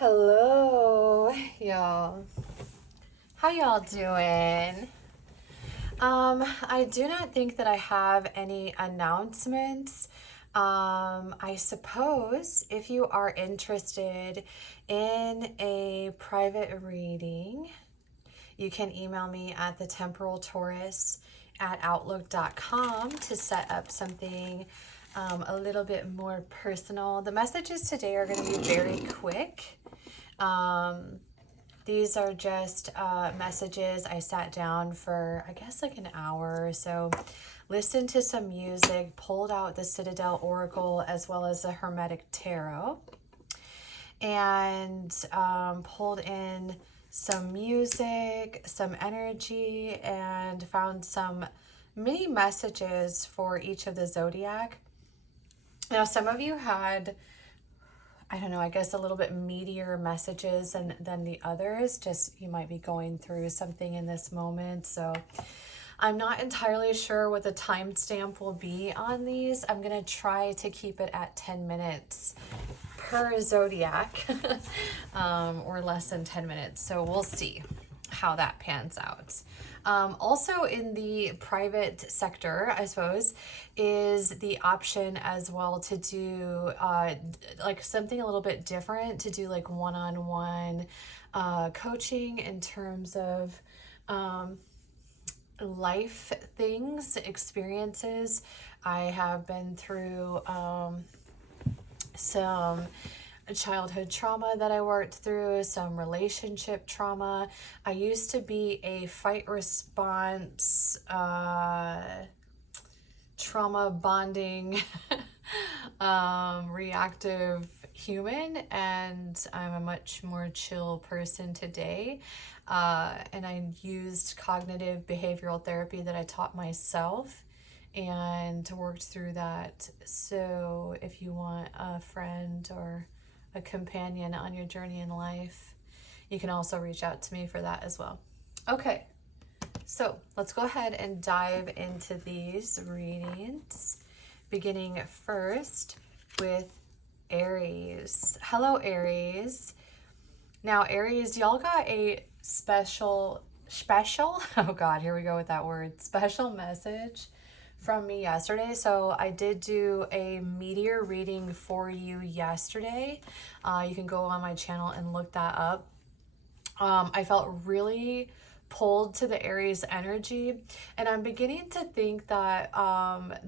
Hello, y'all. How y'all doing? I do not think that I have any announcements. I suppose if you are interested in a private reading, you can email me at the Temporal Taurus at outlook.com to set up something a little bit more personal. The messages today are going to be very quick. These are just messages. I sat down for, I guess, like an hour or so, listened to some music, pulled out the Citadel Oracle as well as the Hermetic Tarot, and pulled in some music, some energy, and found some mini messages for each of the Zodiac. Now, some of you had, I don't know, I guess a little bit meatier messages than the others. Just you might be going through something in this moment. So I'm not entirely sure what the timestamp will be on these. I'm going to try to keep it at 10 minutes per Zodiac or less than 10 minutes. So we'll see how that pans out. Also in the private sector, I suppose, is the option as well to do like something a little bit different, to do like one-on-one coaching in terms of life things, experiences. I have been through some childhood trauma that I worked through, some relationship trauma. I used to be a fight response, trauma bonding, reactive human, and I'm a much more chill person today. And I used cognitive behavioral therapy that I taught myself and worked through that. So if you want a friend or a companion on your journey in life, you can also reach out to me for that as well. Okay, so let's go ahead and dive into these readings, beginning first with Aries. Hello, Aries. Now, Aries, y'all got a special, oh God, here we go with that word, special message from me yesterday. So I did do a meteor reading for you yesterday. You can go on my channel and look that up. I felt really pulled to the Aries energy, and I'm beginning to think that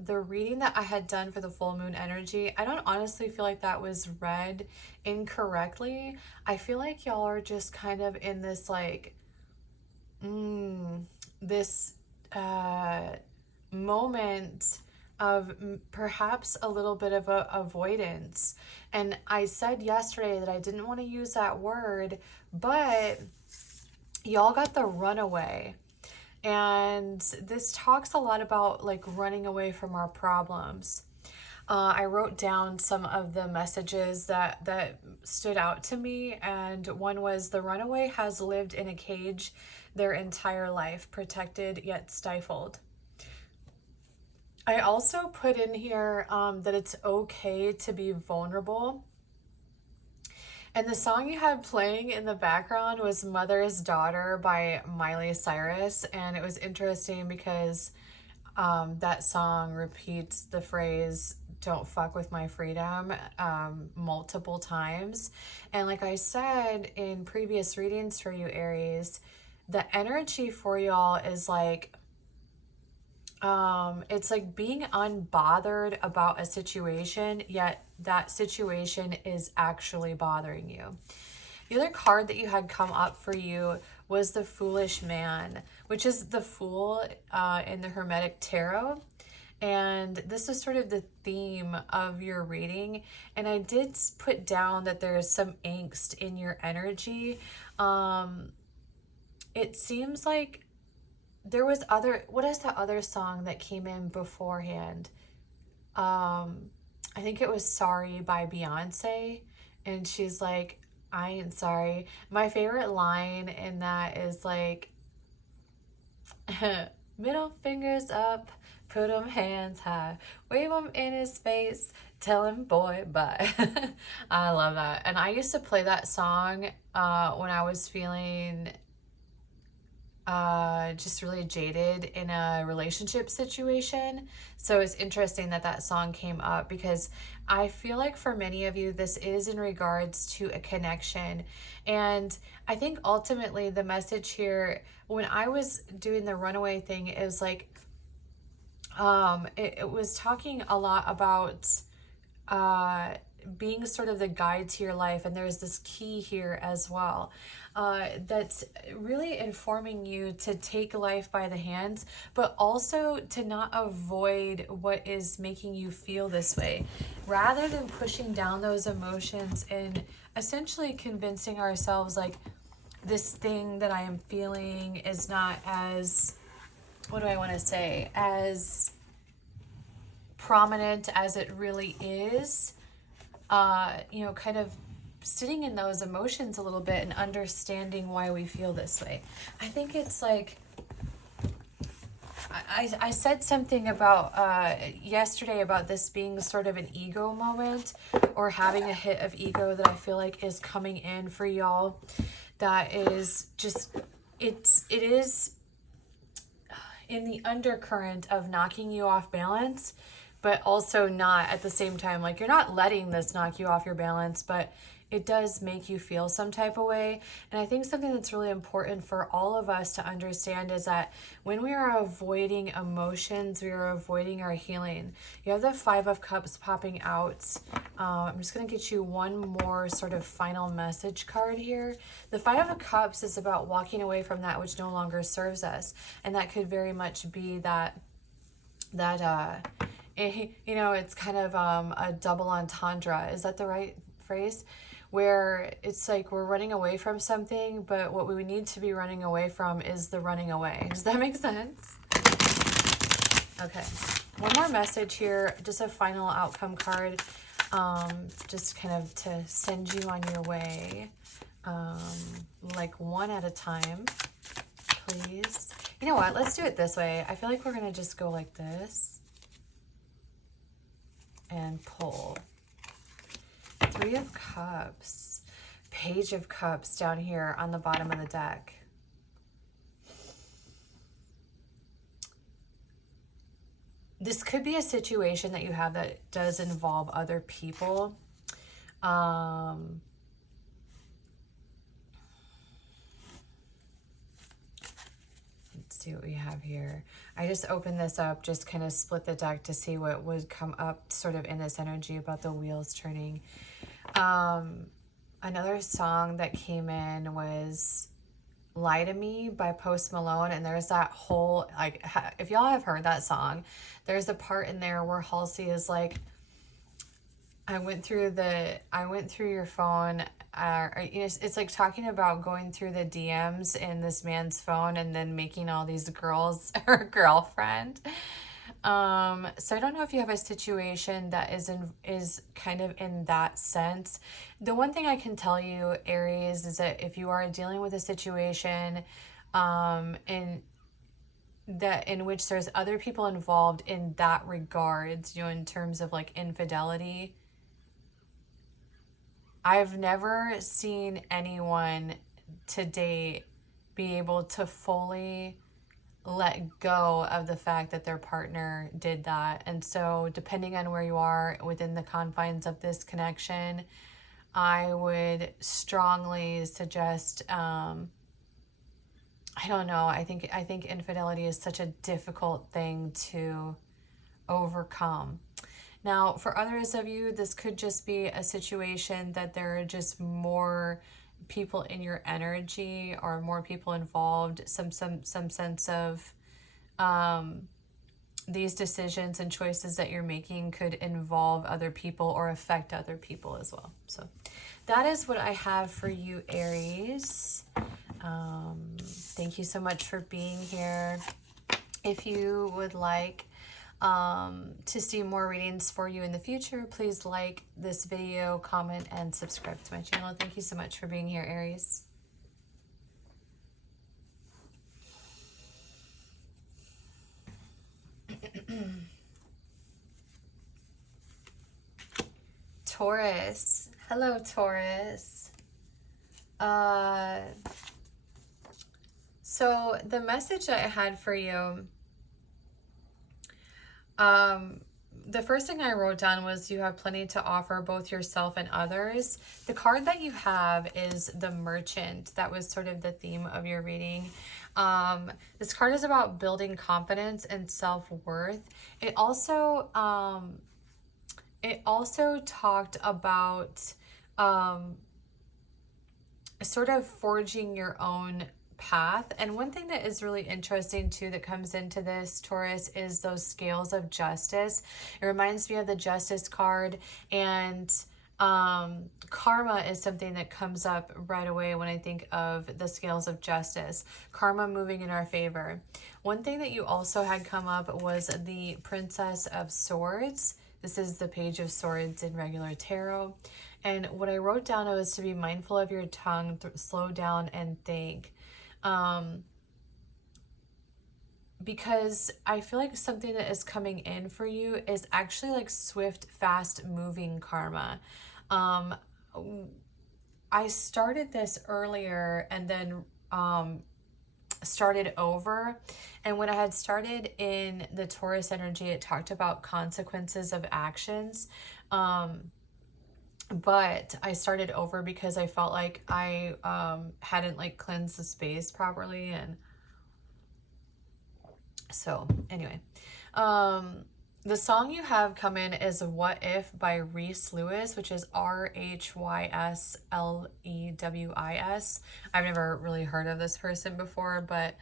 the reading that I had done for the full moon energy, I don't honestly feel like that was read incorrectly. I feel like y'all are just kind of in this like this moment of perhaps a little bit of a avoidance. And I said yesterday that I didn't want to use that word, but y'all got the runaway. And this talks a lot about like running away from our problems. I wrote down some of the messages that stood out to me, and one was: the runaway has lived in a cage their entire life, protected yet stifled. I also put in here that it's okay to be vulnerable. And the song you had playing in the background was Mother's Daughter by Miley Cyrus. And it was interesting because that song repeats the phrase, "Don't fuck with my freedom," multiple times. And like I said in previous readings for you, Aries, the energy for y'all is like, it's like being unbothered about a situation, yet that situation is actually bothering you. The other card that you had come up for you was the Foolish Man, which is the Fool in the Hermetic Tarot. And this is sort of the theme of your reading. And I did put down that there is some angst in your energy. It seems like there was what is the other song that came in beforehand? I think it was Sorry by Beyonce. And she's like, I ain't sorry. My favorite line in that is like, middle fingers up, put them hands high, wave them in his face, Tell him, boy, bye. I love that. And I used to play that song when I was feeling just really jaded in a relationship situation. So it's interesting that that song came up, because I feel like for many of you, this is in regards to a connection. And I think ultimately the message here, when I was doing the runaway thing, it was like, it was talking a lot about being sort of the guide to your life. And there's this key here as well, that's really informing you to take life by the hands, but also to not avoid what is making you feel this way, rather than pushing down those emotions and essentially convincing ourselves like this thing that I am feeling is not as, what do I want to say, as prominent as it really is. You know, kind of sitting in those emotions a little bit and understanding why we feel this way. I think it's like, I said something about yesterday about this being sort of an ego moment, or having a hit of ego that I feel like is coming in for y'all. That is just, it is in the undercurrent of knocking you off balance, but also not at the same time. Like, you're not letting this knock you off your balance, but it does make you feel some type of way. And I think something that's really important for all of us to understand is that when we are avoiding emotions, we are avoiding our healing. You have the Five of Cups popping out. I'm just going to get you one more sort of final message card here. The Five of Cups is about walking away from that which no longer serves us. And that could very much be that you know, it's kind of a double entendre. Is that the right phrase? Where it's like we're running away from something, but what we need to be running away from is the running away. Does that make sense? Okay. One more message here. Just a final outcome card. Just kind of to send you on your way. Like one at a time, please. You know what? Let's do it this way. I feel like we're going to just go like this. And pull. Three of Cups, Page of Cups down here on the bottom of the deck. This could be a situation that you have that does involve other people. Let's see what we have here. I just opened this up, just kind of split the deck to see what would come up sort of in this energy about the wheels turning. Another song that came in was Lie to Me by Post Malone. And there's that whole, like, if y'all have heard that song, there's a part in there where Halsey is like, I went through your phone. You know, it's like talking about going through the DMs in this man's phone and then making all these girls her girlfriend. So I don't know if you have a situation that is kind of in that sense. The one thing I can tell you, Aries, is that if you are dealing with a situation in which there's other people involved in that regards, you know, in terms of like infidelity, I've never seen anyone to date be able to fully let go of the fact that their partner did that. And so depending on where you are within the confines of this connection, I would strongly suggest, I don't know, I think infidelity is such a difficult thing to overcome. Now, for others of you, this could just be a situation that there are just more people in your energy or more people involved, some sense of these decisions and choices that you're making could involve other people or affect other people as well. So that is what I have for you, Aries. Thank you so much for being here. If you would like to see more readings for you in the future, please like this video, comment, and subscribe to my channel. Thank you so much for being here, Aries. Taurus. Hello, Taurus. So the message that I had for you, the first thing I wrote down was you have plenty to offer both yourself and others. The card that you have is the Merchant. That was sort of the theme of your reading. This card is about building confidence and self-worth. It also talked about sort of forging your own path. And one thing that is really interesting too that comes into this, Taurus, is those scales of justice. It reminds me of the Justice card, and karma is something that comes up right away when I think of the scales of justice. Karma moving in our favor. One thing that you also had come up was the Princess of Swords. This is the Page of Swords in regular tarot. And what I wrote down was to be mindful of your tongue, slow down and think. Because I feel like something that is coming in for you is actually like swift, fast moving karma. I started this earlier and then started over. And when I had started in the Taurus energy, it talked about consequences of actions. But I started over because I felt like I hadn't like cleansed the space properly. And so anyway, the song you have come in is What If by Reese Lewis, which is Rhyslewis. I've never really heard of this person before, but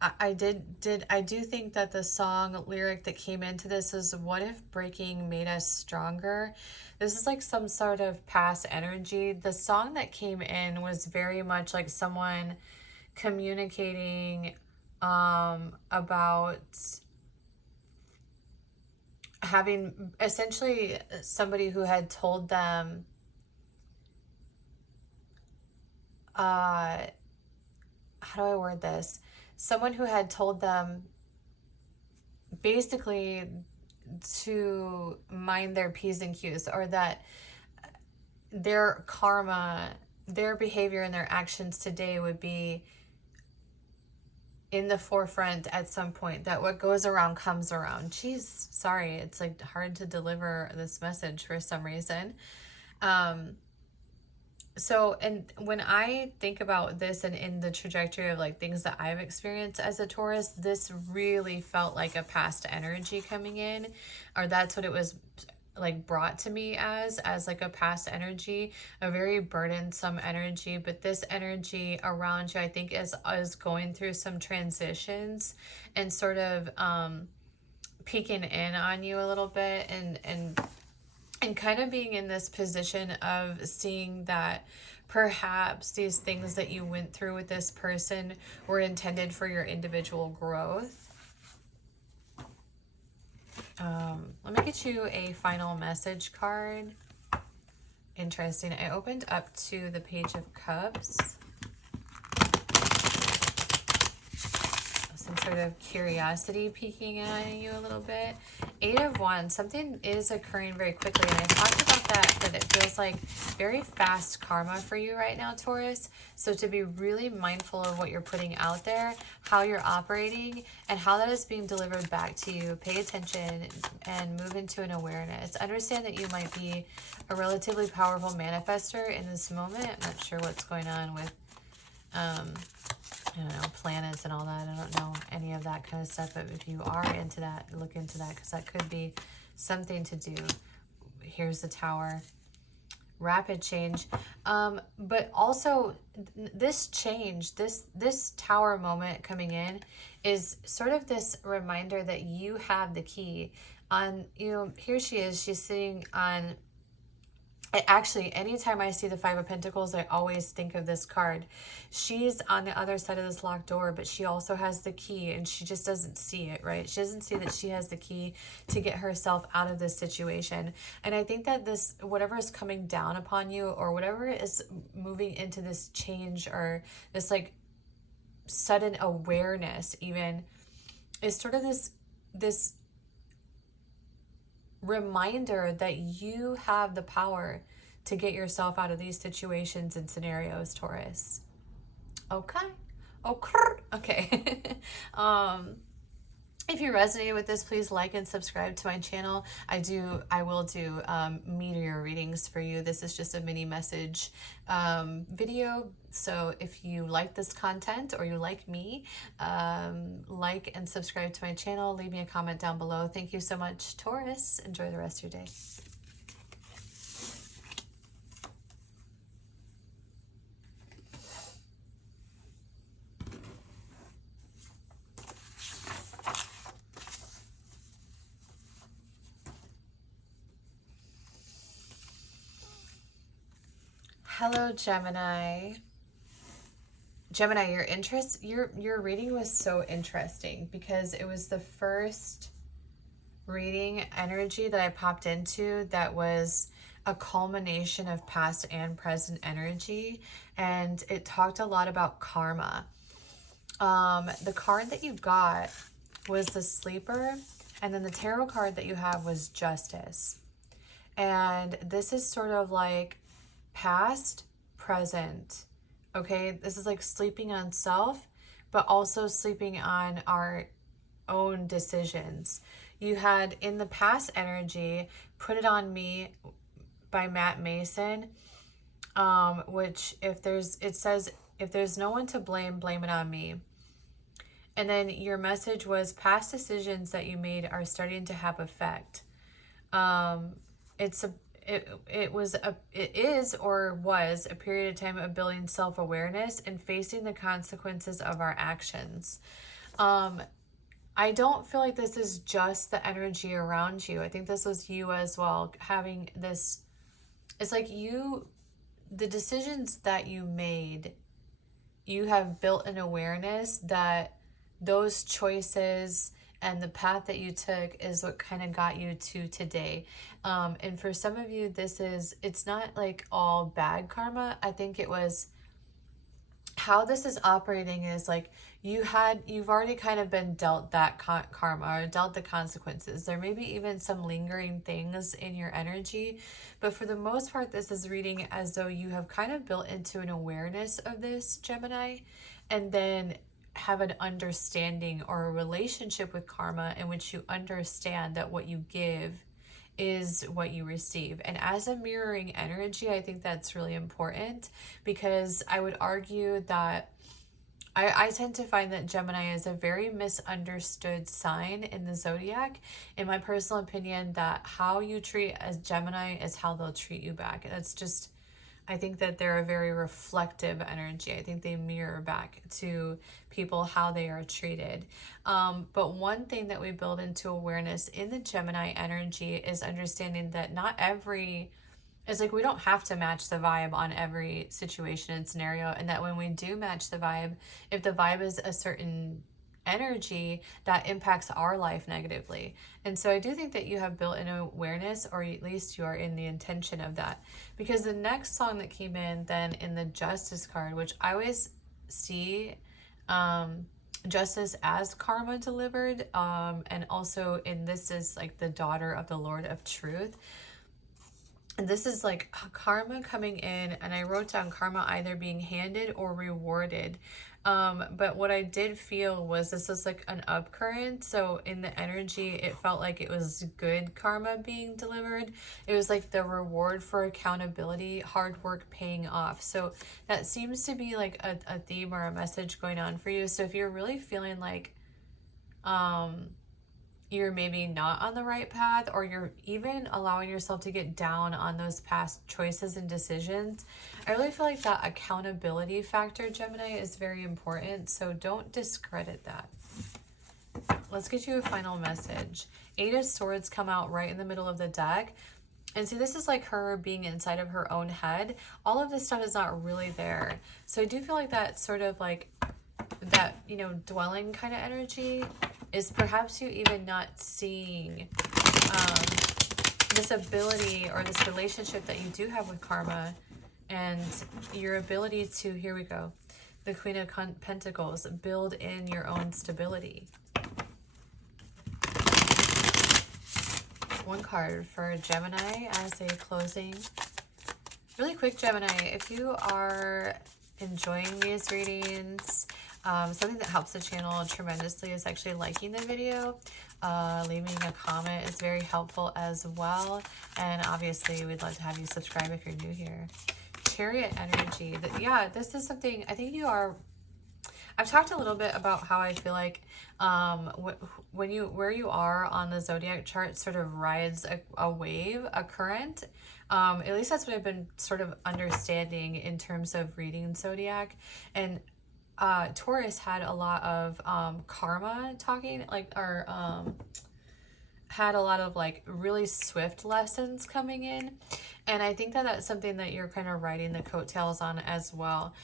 I do think that the song lyric that came into this is, what if breaking made us stronger? This is like some sort of past energy. The song that came in was very much like someone communicating about having essentially somebody who had told them how do I word this? Someone who had told them basically to mind their P's and Q's, or that their karma, their behavior and their actions today would be in the forefront at some point, that what goes around comes around. Jeez, sorry, it's like hard to deliver this message for some reason. So, and when I think about this and in the trajectory of like things that I've experienced as a Taurus, this really felt like a past energy coming in, or that's what it was like brought to me as like a past energy, a very burdensome energy. But this energy around you, I think, is going through some transitions and sort of peeking in on you a little bit, and kind of being in this position of seeing that perhaps these things that you went through with this person were intended for your individual growth. Let me get you a final message card. Interesting. I opened up to the Page of Cups. Some sort of curiosity peeking at you a little bit. Eight of Wands. Something is occurring very quickly, and I talked about that it feels like very fast karma for you right now, Taurus. So to be really mindful of what you're putting out there, how you're operating, and how that is being delivered back to you. Pay attention and move into an awareness. Understand that you might be a relatively powerful manifester in this moment. I'm not sure what's going on with I don't know, planets and all that. I don't know any of that kind of stuff, but if you are into that, look into that, because that could be something to do. Here's the Tower. Rapid change. But also this change, this Tower moment coming in is sort of this reminder that you have the key on, you know, here she is, she's sitting on, actually, anytime I see the Five of Pentacles, I always think of this card. She's on the other side of this locked door, but she also has the key, and she just doesn't see it, right? She doesn't see that she has the key to get herself out of this situation. And I think that this, whatever is coming down upon you, or whatever is moving into this change, or this like sudden awareness even, is sort of this reminder that you have the power to get yourself out of these situations and scenarios, Taurus. Okay. Okay. If you resonated with this, please like and subscribe to my channel. I will do meteor readings for you. This is just a mini message video. So if you like this content or you like me, like and subscribe to my channel. Leave me a comment down below. Thank you so much, Taurus. Enjoy the rest of your day. Hello, Gemini. Gemini, your reading was so interesting because it was the first reading energy that I popped into that was a culmination of past and present energy, and it talked a lot about karma. The card that you got was the Sleeper, and then the tarot card that you have was Justice. And this is sort of like past, present, okay? This is like sleeping on self, but also sleeping on our own decisions. You had in the past energy, Put It On Me by Matt Mason, which it says, if there's no one to blame, blame it on me. And then your message was past decisions that you made are starting to have effect. It is or was a period of time of building self-awareness and facing the consequences of our actions. I don't feel like this is just the energy around you. I think this was you as well, having this. It's like the decisions that you made, you have built an awareness that those choices and the path that you took is what kind of got you to today. And for some of you, it's not like all bad karma. I think it was how this is operating is like you've already kind of been dealt that karma or dealt the consequences. There may be even some lingering things in your energy, but for the most part, this is reading as though you have kind of built into an awareness of this, Gemini, and then have an understanding or a relationship with karma in which you understand that what you give is what you receive. And as a mirroring energy, I think that's really important, because I would argue that I tend to find that Gemini is a very misunderstood sign in the zodiac. In my personal opinion, that how you treat as Gemini is how they'll treat you back. That's just, I think that they're a very reflective energy. I think they mirror back to people how they are treated. But one thing that we build into awareness in the Gemini energy is understanding that it's like we don't have to match the vibe on every situation and scenario. And that when we do match the vibe, if the vibe is a certain energy, that impacts our life negatively. And so I do think that you have built an awareness, or at least you are in the intention of that. Because the next song that came in then in the Justice card, which I always see justice as karma delivered, and also in this is like the daughter of the Lord of Truth. And this is like karma coming in, and I wrote down karma either being handed or rewarded. But what I did feel was this was like an upcurrent. So in the energy, it felt like it was good karma being delivered. It was like the reward for accountability, hard work paying off. So that seems to be like a theme or a message going on for you. So if you're really feeling like you're maybe not on the right path, or you're even allowing yourself to get down on those past choices and decisions, I really feel like that accountability factor, Gemini, is very important. So don't discredit that. Let's get you a final message. 8 of Swords come out right in the middle of the deck. And see, this is like her being inside of her own head. All of this stuff is not really there. So I do feel like that sort of like that, dwelling kind of energy is perhaps you even not seeing this ability or this relationship that you do have with karma, and your ability to, here we go, the Queen of Pentacles, build in your own stability. one card for Gemini as a closing. Really quick, Gemini, if you are enjoying these readings, something that helps the channel tremendously is actually liking the video. Leaving a comment is very helpful as well. And obviously, we'd love to have you subscribe if you're new here. Chariot energy. Yeah, this is something I think you are. I've talked a little bit about how I feel like where you are on the zodiac chart sort of rides a wave, a current. At least that's what I've been sort of understanding in terms of reading zodiac. And Taurus had a lot of karma talking, like, or had a lot of like really swift lessons coming in. And I think that that's something that you're kind of riding the coattails on as well.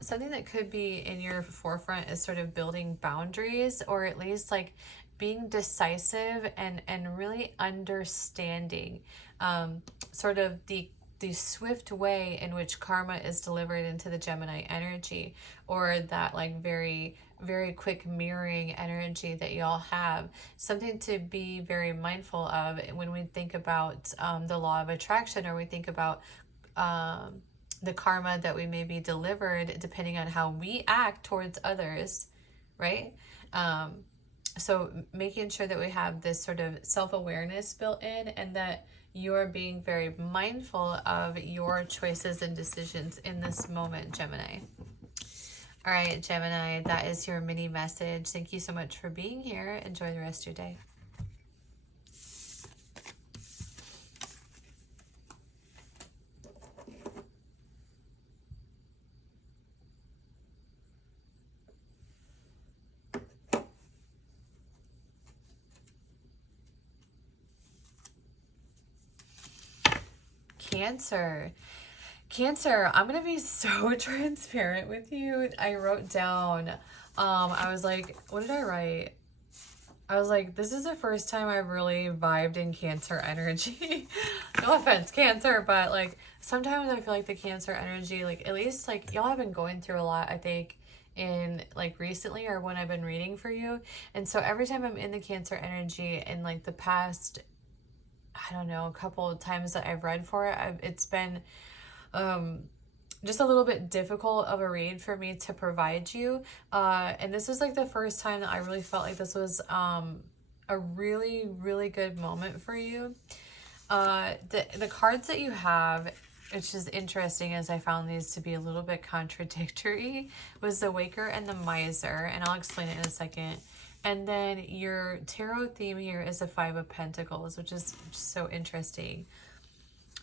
Something that could be in your forefront is sort of building boundaries, or at least like being decisive and really understanding sort of the swift way in which karma is delivered into the Gemini energy, or that like very quick mirroring energy that y'all have. Something to be very mindful of when we think about the law of attraction, or we think about the karma that we may be delivered depending on how we act towards others, right? So making sure that we have this sort of self-awareness built in, and that you're being very mindful of your choices and decisions in this moment, Gemini. All right, Gemini, that is your mini message. Thank you so much for being here. Enjoy the rest of your day. Cancer, I'm going to be so transparent with you. I wrote down, I was like, what did I write? I was like, this is the first time I've really vibed in Cancer energy. No offense, Cancer, but like sometimes I feel like the Cancer energy, like at least like y'all have been going through a lot, I think, in like recently, or when I've been reading for you. And so every time I'm in the Cancer energy in like the past, I don't know, a couple of times that I've read for it, it's been just a little bit difficult of a read for me to provide you. And this was like the first time that I really felt like this was a really, really good moment for you. The cards that you have, which is interesting as I found these to be a little bit contradictory, was the Waker and the Miser, and I'll explain it in a second. And then your tarot theme here is the Five of Pentacles, which is so interesting.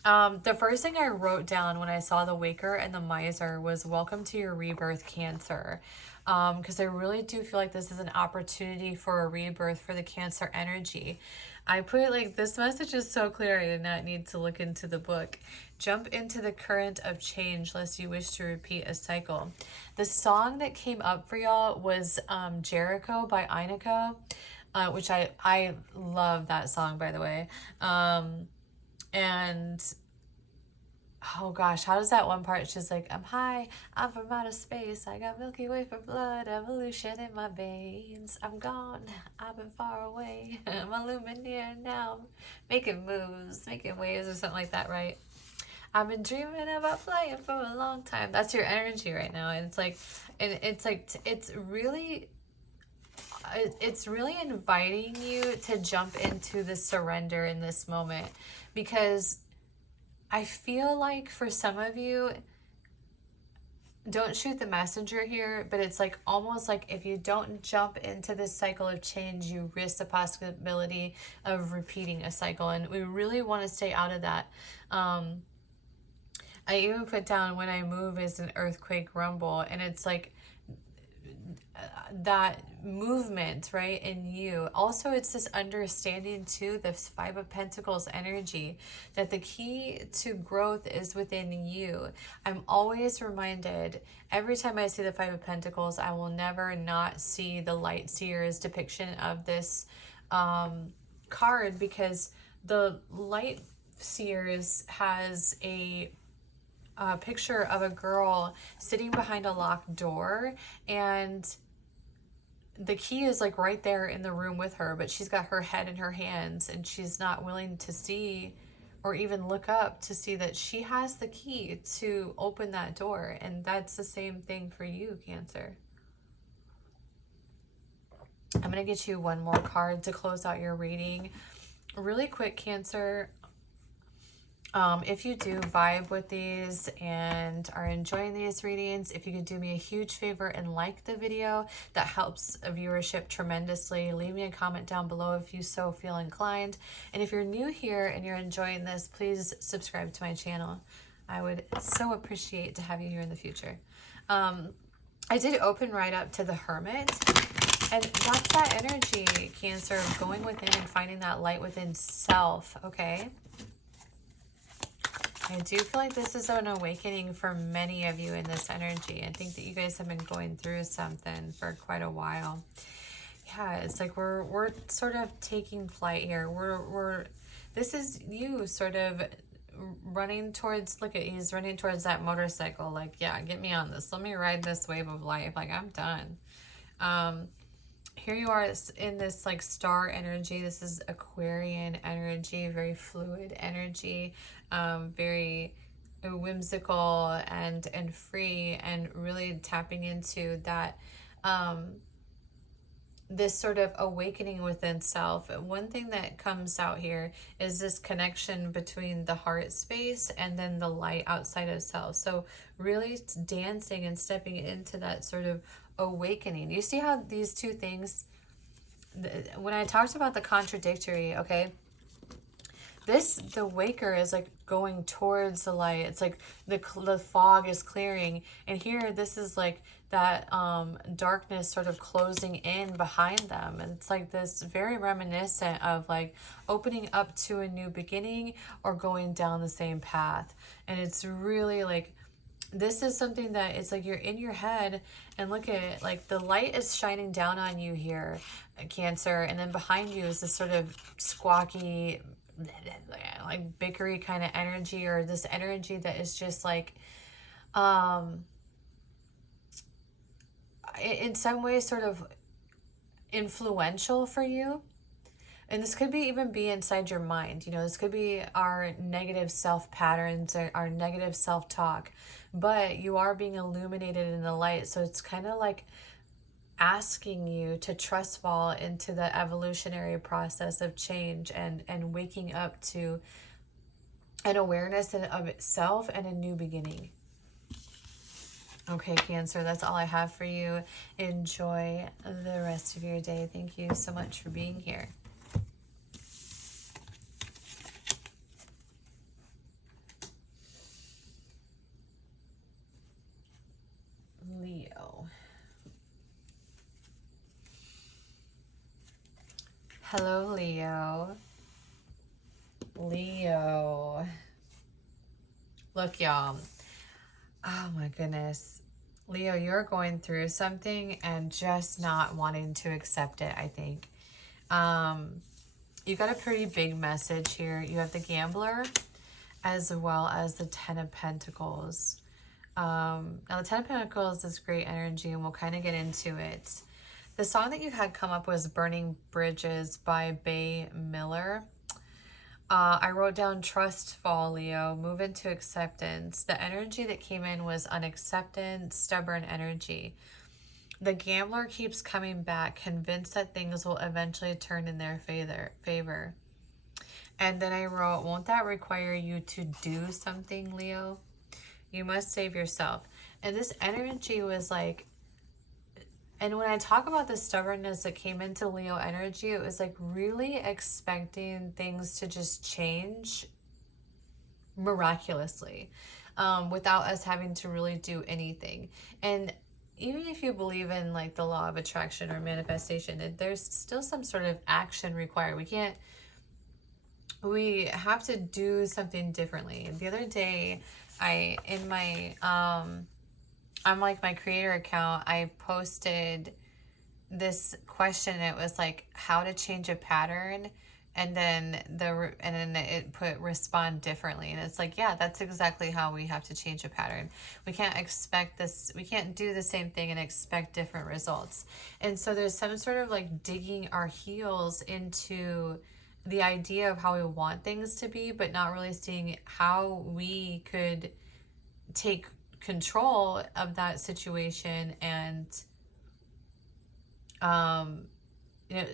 The first thing I wrote down when I saw the Waker and the Miser was welcome to your rebirth, Cancer. Because I really do feel like this is an opportunity for a rebirth for the Cancer energy. I put it like, this message is so clear, I did not need to look into the book. Jump into the current of change lest you wish to repeat a cycle. The song that came up for y'all was Jericho by Inako, which I love that song, by the way. And oh gosh, how does that one part? She's like, I'm high, I'm from outer space, I got Milky Way for blood, evolution in my veins. I'm gone, I've been far away, I'm a lumineer now, making moves, making waves, or something like that, right? I've been dreaming about flying for a long time. That's your energy right now. And it's really inviting you to jump into the surrender in this moment, because I feel like for some of you, don't shoot the messenger here, but it's like almost like if you don't jump into this cycle of change, you risk the possibility of repeating a cycle, and we really want to stay out of that. I even put down when I move is an earthquake rumble, and it's like that movement, right, in you. Also, it's this understanding too, this Five of Pentacles energy, that the key to growth is within you. I'm always reminded every time I see the Five of Pentacles, I will never not see the Light Seer's depiction of this card, because the Light Seer's has a picture of a girl sitting behind a locked door, and the key is like right there in the room with her, but she's got her head in her hands and she's not willing to see or even look up to see that she has the key to open that door. And that's the same thing for you, Cancer. I'm going to get you one more card to close out your reading. Really quick, Cancer. If you do vibe with these and are enjoying these readings, if you could do me a huge favor and like the video, that helps viewership tremendously. Leave me a comment down below if you so feel inclined. And if you're new here and you're enjoying this, please subscribe to my channel. I would so appreciate to have you here in the future. I did open right up to the Hermit. And that's that energy, Cancer, of going within and finding that light within self, okay? I do feel like this is an awakening for many of you in this energy. I think that you guys have been going through something for quite a while. Yeah, it's like we're sort of taking flight here. This is you sort of running towards, look at, he's running towards that motorcycle. Like, yeah, get me on this. Let me ride this wave of life. Like, I'm done. Here you are in this like star energy. This is Aquarian energy, very fluid energy, very whimsical and free, and really tapping into that this sort of awakening within self. One thing that comes out here is this connection between the heart space and then the light outside of self. So really dancing and stepping into that sort of awakening. You see how these two things, when I talked about the contradictory, okay, the waker is like going towards the light. It's like the fog is clearing, and here this is like that darkness sort of closing in behind them. And it's like this very reminiscent of like opening up to a new beginning or going down the same path. And it's really like, this is something that it's like you're in your head, and look at it, like the light is shining down on you here, Cancer, and then behind you is this sort of squawky, like bickery kind of energy, or this energy that is just like in some ways sort of influential for you. And this could even be inside your mind. You know, this could be our negative self patterns, or our negative self-talk. But you are being illuminated in the light. So it's kind of like asking you to trust fall into the evolutionary process of change and waking up to an awareness of itself and a new beginning. Okay, Cancer, that's all I have for you. Enjoy the rest of your day. Thank you so much for being here. Leo. Hello, Leo. Leo. Look, y'all. Oh my goodness. Leo, you're going through something and just not wanting to accept it, I think. You got a pretty big message here. You have the Gambler as well as the Ten of Pentacles. Now the Ten of Pentacles is great energy, and we'll kind of get into it. The song that you had come up was Burning Bridges by Bay Miller. I wrote down trust fall, Leo, move into acceptance. The energy that came in was unacceptance, stubborn energy. The Gambler keeps coming back, convinced that things will eventually turn in their favor. And then I wrote, won't that require you to do something, Leo? You must save yourself. And this energy was like, and when I talk about the stubbornness that came into Leo energy, it was like really expecting things to just change miraculously without us having to really do anything. And even if you believe in like the law of attraction or manifestation, there's still some sort of action required. We have to do something differently. The other day, on like my creator account, I posted this question. It was like how to change a pattern then it put respond differently, and it's like, yeah, that's exactly how we have to change a pattern. We can't expect this, we can't do the same thing and expect different results. And so there's some sort of like digging our heels into the idea of how we want things to be, but not really seeing how we could take control of that situation and you know,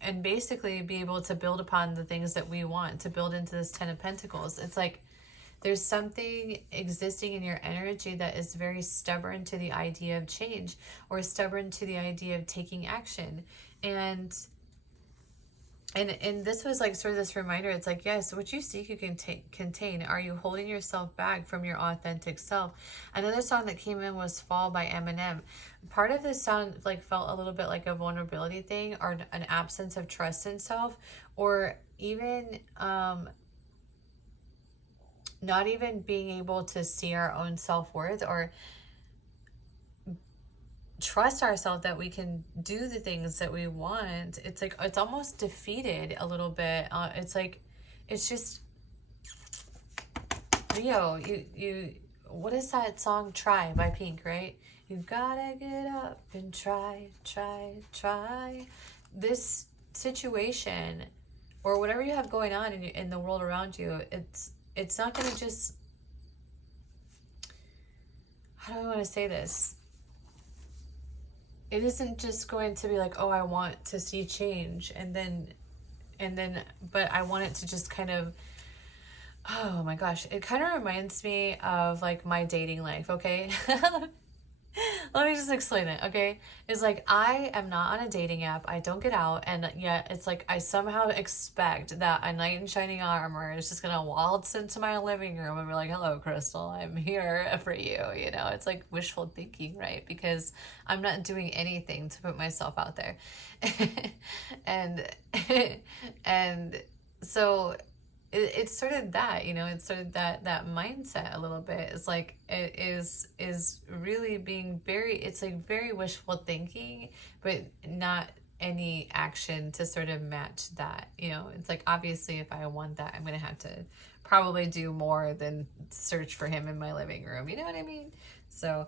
and basically be able to build upon the things that we want to build into this 10 of Pentacles. It's like there's something existing in your energy that is very stubborn to the idea of change, or stubborn to the idea of taking action. And this was like sort of this reminder. It's like, yes, what you seek you can contain. Are you holding yourself back from your authentic self? Another song that came in was Fall by Eminem. Part of this sound like felt a little bit like a vulnerability thing, or an absence of trust in self, or even not even being able to see our own self-worth, or trust ourselves that we can do the things that we want. It's like, it's almost defeated a little bit. It's like, it's just, Leo, you what is that song, Try by Pink, right? You gotta get up and try. This situation, or whatever you have going on in the world around you, it's not gonna just, how do I want to say this? It isn't just going to be like, oh, I want to see change, and then, but I want it to just kind of, oh my gosh, it kind of reminds me of like my dating life, okay? Let me just explain it, okay? It's like, I am not on a dating app. I don't get out, and yet it's like I somehow expect that a knight in shining armor is just gonna waltz into my living room and be like, hello, Crystal, I'm here for you. You know, it's like wishful thinking, right? Because I'm not doing anything to put myself out there. and and so it's sort of that, you know, it's sort of that mindset a little bit. It's like, it is really being very, it's like very wishful thinking, but not any action to sort of match that. You know, it's like, obviously if I want that, I'm gonna have to probably do more than search for him in my living room, you know what I mean? So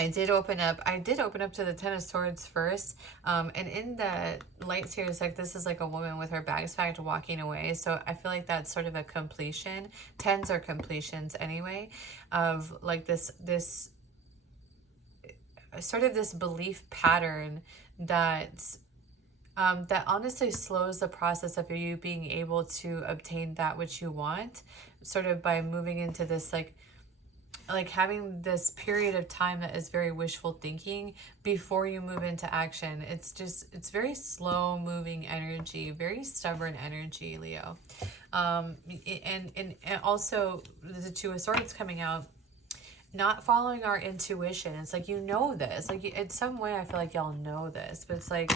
I did open up to the Ten of Swords first. And in the light series, like, this is like a woman with her bags packed walking away. So I feel like that's sort of a completion. Tens are completions anyway, of like this sort of this belief pattern that that honestly slows the process of you being able to obtain that which you want, sort of by moving into this like having this period of time that is very wishful thinking before you move into action. It's just, it's very slow moving energy, very stubborn energy, Leo. And also the Two of Swords coming out, not following our intuition. It's like, you know this, like in some way I feel like y'all know this, but it's like,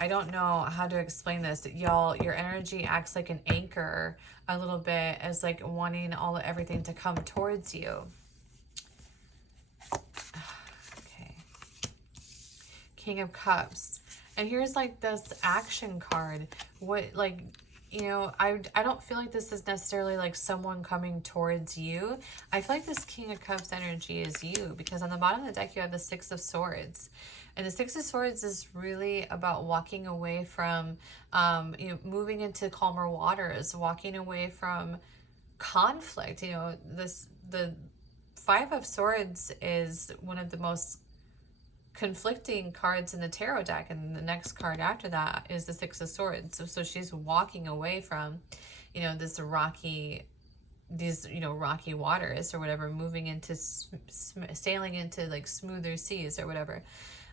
I don't know how to explain this. Y'all, your energy acts like an anchor a little bit, as like wanting everything to come towards you. Okay. King of Cups. And here's like this action card. What, like, you know, I don't feel like this is necessarily like someone coming towards you. I feel like this King of Cups energy is you, because on the bottom of the deck you have the Six of Swords. And the Six of Swords is really about walking away from, you know, moving into calmer waters, walking away from conflict. You know, the Five of Swords is one of the most conflicting cards in the tarot deck, and the next card after that is the Six of Swords. So she's walking away from, you know, these rocky waters or whatever, moving into sailing into like smoother seas or whatever.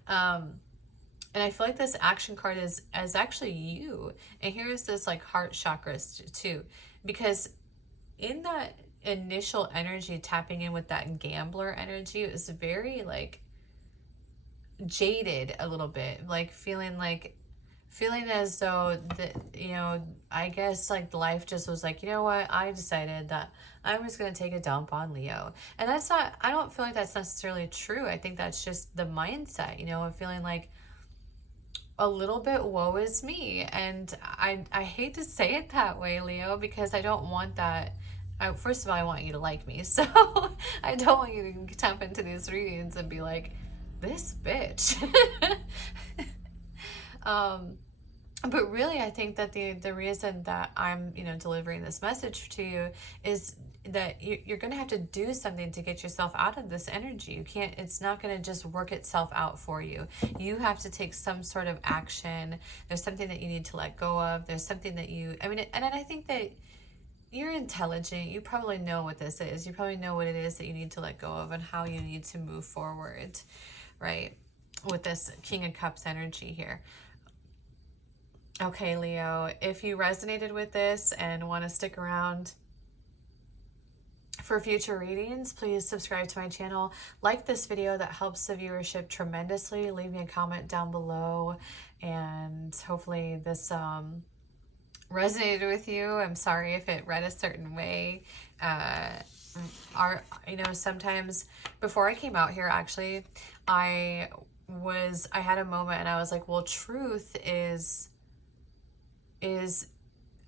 And I feel like this action card is actually you. And here's this like heart chakras too, because in that initial energy, tapping in with that gambler energy, it was very like jaded a little bit, like feeling feeling as though that, you know, I guess like life just was like, you know what, I decided that I'm just going to take a dump on Leo. And that's not, I don't feel like that's necessarily true. I think that's just the mindset, you know, of feeling like a little bit woe is me. And I hate to say it that way, Leo, because I don't want that. First of all, I want you to like me. So I don't want you to tap into these readings and be like, this bitch. But really, I think that the reason that I'm, you know, delivering this message to you is that you're going to have to do something to get yourself out of this energy. You can't, it's not going to just work itself out for you. You have to take some sort of action. There's something that you need to let go of. There's something that you, I mean, and I think that you're intelligent. You probably know what this is. You probably know what it is that you need to let go of and how you need to move forward, right? With this King of Cups energy here. Okay, Leo, if you resonated with this and want to stick around for future readings, please subscribe to my channel. Like this video, that helps the viewership tremendously. Leave me a comment down below, and hopefully this resonated with you. I'm sorry if it read a certain way. You know, sometimes before I came out here, actually, I had a moment and I was like, well, truth is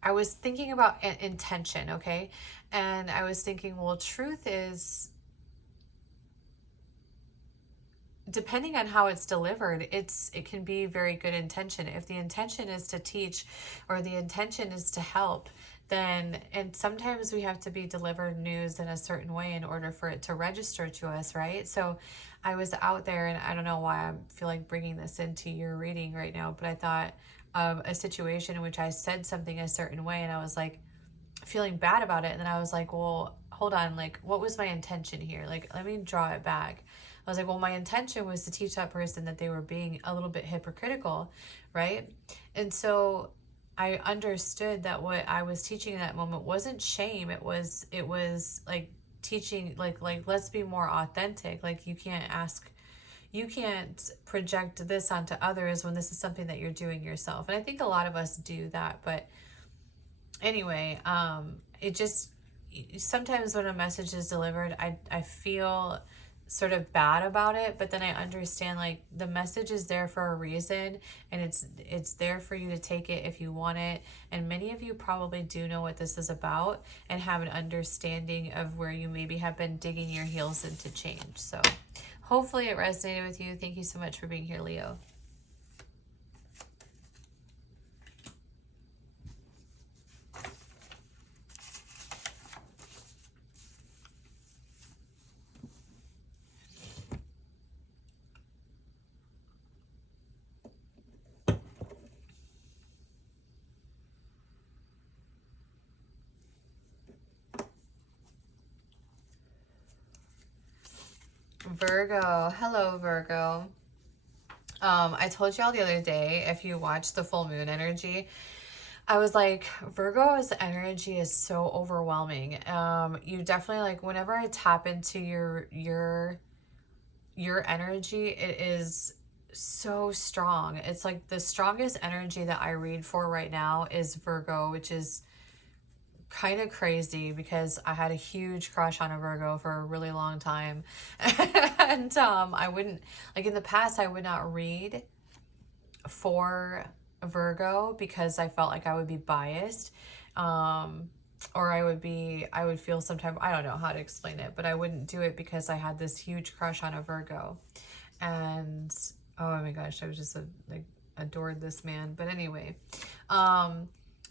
I was thinking about intention, okay? And I was thinking, well, truth is, depending on how it's delivered, it can be very good intention. If the intention is to teach or the intention is to help, then, and sometimes we have to be delivered news in a certain way in order for it to register to us, right? So I was out there, and I don't know why I feel like bringing this into your reading right now, but I thought of a situation in which I said something a certain way and I was like feeling bad about it. And then I was like, well, hold on, like, what was my intention here? Like, let me draw it back. I was like, well, my intention was to teach that person that they were being a little bit hypocritical, right? And so I understood that what I was teaching in that moment wasn't shame. It was like teaching, like let's be more authentic. Like, you can't project this onto others when this is something that you're doing yourself. And I think a lot of us do that. But anyway, it just, sometimes when a message is delivered, I feel sort of bad about it, but then I understand, like, the message is there for a reason, and it's there for you to take it if you want it. And many of you probably do know what this is about and have an understanding of where you maybe have been digging your heels into change. So hopefully it resonated with you. Thank you so much for being here, Leo. Virgo. Hello, Virgo. I told y'all the other day, if you watched the full moon energy, I was like, Virgo's energy is so overwhelming. You definitely, like, whenever I tap into your energy, it is so strong. It's like the strongest energy that I read for right now is Virgo, which is kind of crazy because I had a huge crush on a Virgo for a really long time. And I wouldn't, like, in the past, I would not read for Virgo because I felt like I would be biased, or I would feel sometimes, I don't know how to explain it, but I wouldn't do it because I had this huge crush on a Virgo. And oh my gosh, I was just like adored this man. But anyway,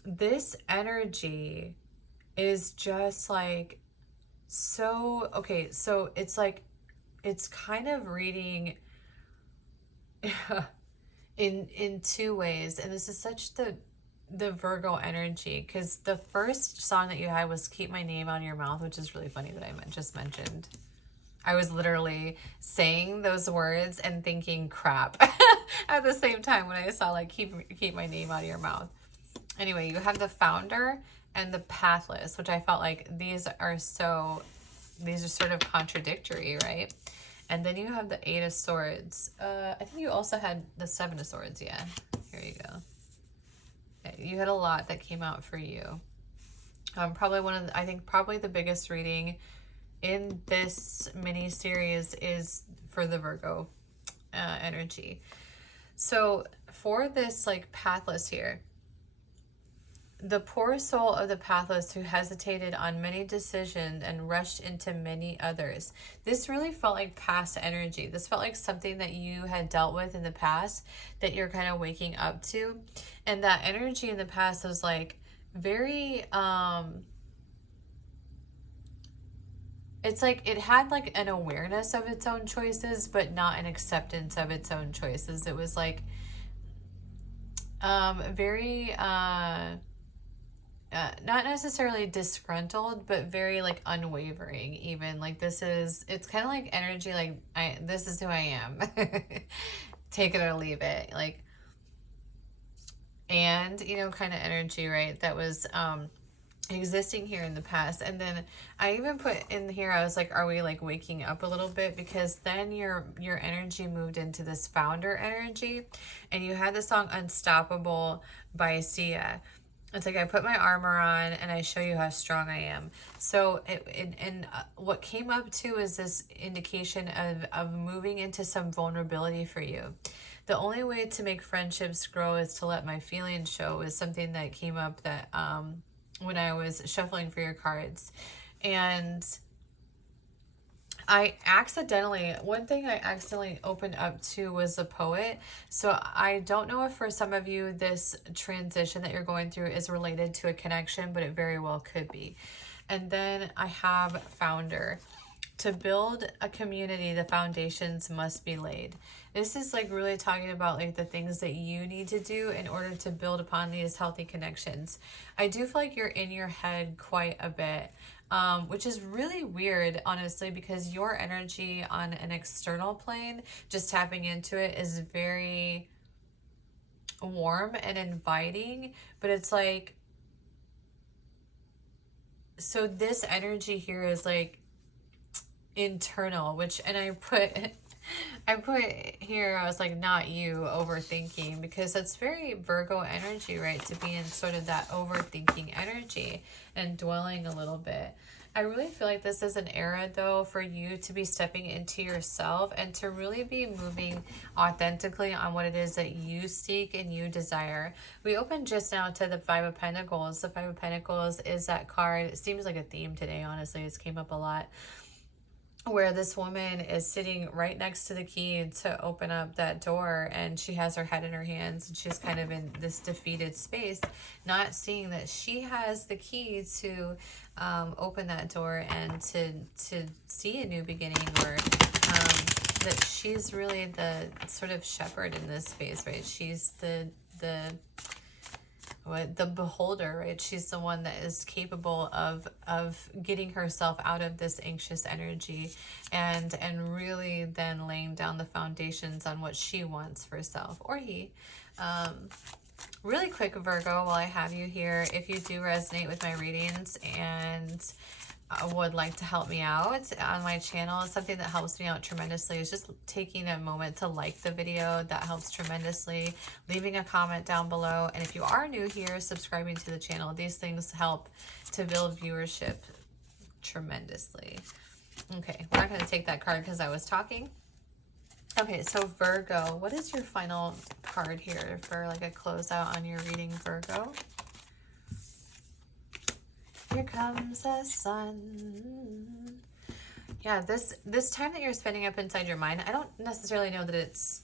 this energy is just like, so, okay, so it's like, it's kind of reading in two ways, and this is such the Virgo energy, because the first song that you had was Keep My Name Out of Your Mouth, which is really funny that I just mentioned. I was literally saying those words and thinking crap at the same time when I saw, like, keep my name out of your mouth. Anyway, you have the Founder and the Pathless, which I felt like these are sort of contradictory, right? And then you have the Eight of Swords. I think you also had the Seven of Swords. Yeah, here you go. You had a lot that came out for you. Probably one of the, I think probably the biggest reading in this mini series is for the Virgo energy. So for this like pathless here, the poor soul of the pathless who hesitated on many decisions and rushed into many others. This really felt like past energy. This felt like something that you had dealt with in the past that you're kind of waking up to. And that energy in the past was like very, it's like it had like an awareness of its own choices, but not an acceptance of its own choices. It was like very, not necessarily disgruntled, but very like unwavering even. Like this is, it's kind of like energy like, this is who I am. Take it or leave it. Like, and you know, kind of energy, right? That was existing here in the past. And then I even put in here, I was like, are we like waking up a little bit? Because then your energy moved into this founder energy, and you had the song Unstoppable by Sia. It's like I put my armor on and I show you how strong I am. So what came up too is this indication of moving into some vulnerability for you. The only way to make friendships grow is to let my feelings show, is something that came up that when I was shuffling for your cards. And one thing I accidentally opened up to was a poet. So I don't know if for some of you this transition that you're going through is related to a connection, but it very well could be. And then I have founder. To build a community, the foundations must be laid. This is like really talking about like the things that you need to do in order to build upon these healthy connections. I do feel like you're in your head quite a bit. Which is really weird, honestly, because your energy on an external plane, just tapping into it, is very warm and inviting, but it's like, so this energy here is like internal, which, and I put here, I was like, not you overthinking, because that's very Virgo energy, right? To be in sort of that overthinking energy and dwelling a little bit. I really feel like this is an era, though, for you to be stepping into yourself and to really be moving authentically on what it is that you seek and you desire. We opened just now to the Five of Pentacles. The Five of Pentacles is that card. It seems like a theme today, honestly. It's came up a lot, where this woman is sitting right next to the key to open up that door, and she has her head in her hands, and she's kind of in this defeated space, not seeing that she has the key to open that door and to see a new beginning, or that she's really the sort of shepherd in this space, right? She's the beholder, right? She's the one that is capable of getting herself out of this anxious energy and really then laying down the foundations on what she wants for herself, or he. Really quick, Virgo, while I have you here, if you do resonate with my readings and would like to help me out on my channel, something that helps me out tremendously is just taking a moment to like the video. That helps tremendously. Leaving a comment down below, and if you are new here, subscribing to the channel. These things help to build viewership tremendously. Okay, we're not going to take that card because I was talking. Okay, so Virgo, what is your final card here for like a closeout on your reading, Virgo? Here comes the sun. Yeah, this time that you're spending up inside your mind, I don't necessarily know that it's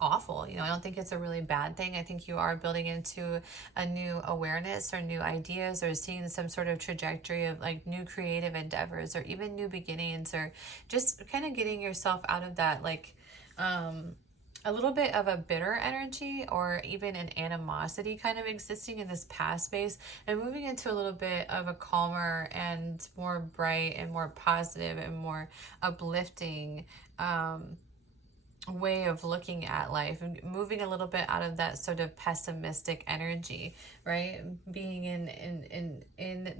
awful. You know, I don't think it's a really bad thing. I think you are building into a new awareness or new ideas, or seeing some sort of trajectory of like new creative endeavors, or even new beginnings, or just kind of getting yourself out of that like a little bit of a bitter energy, or even an animosity kind of existing in this past space, and moving into a little bit of a calmer and more bright and more positive and more uplifting way of looking at life, and moving a little bit out of that sort of pessimistic energy, right? Being in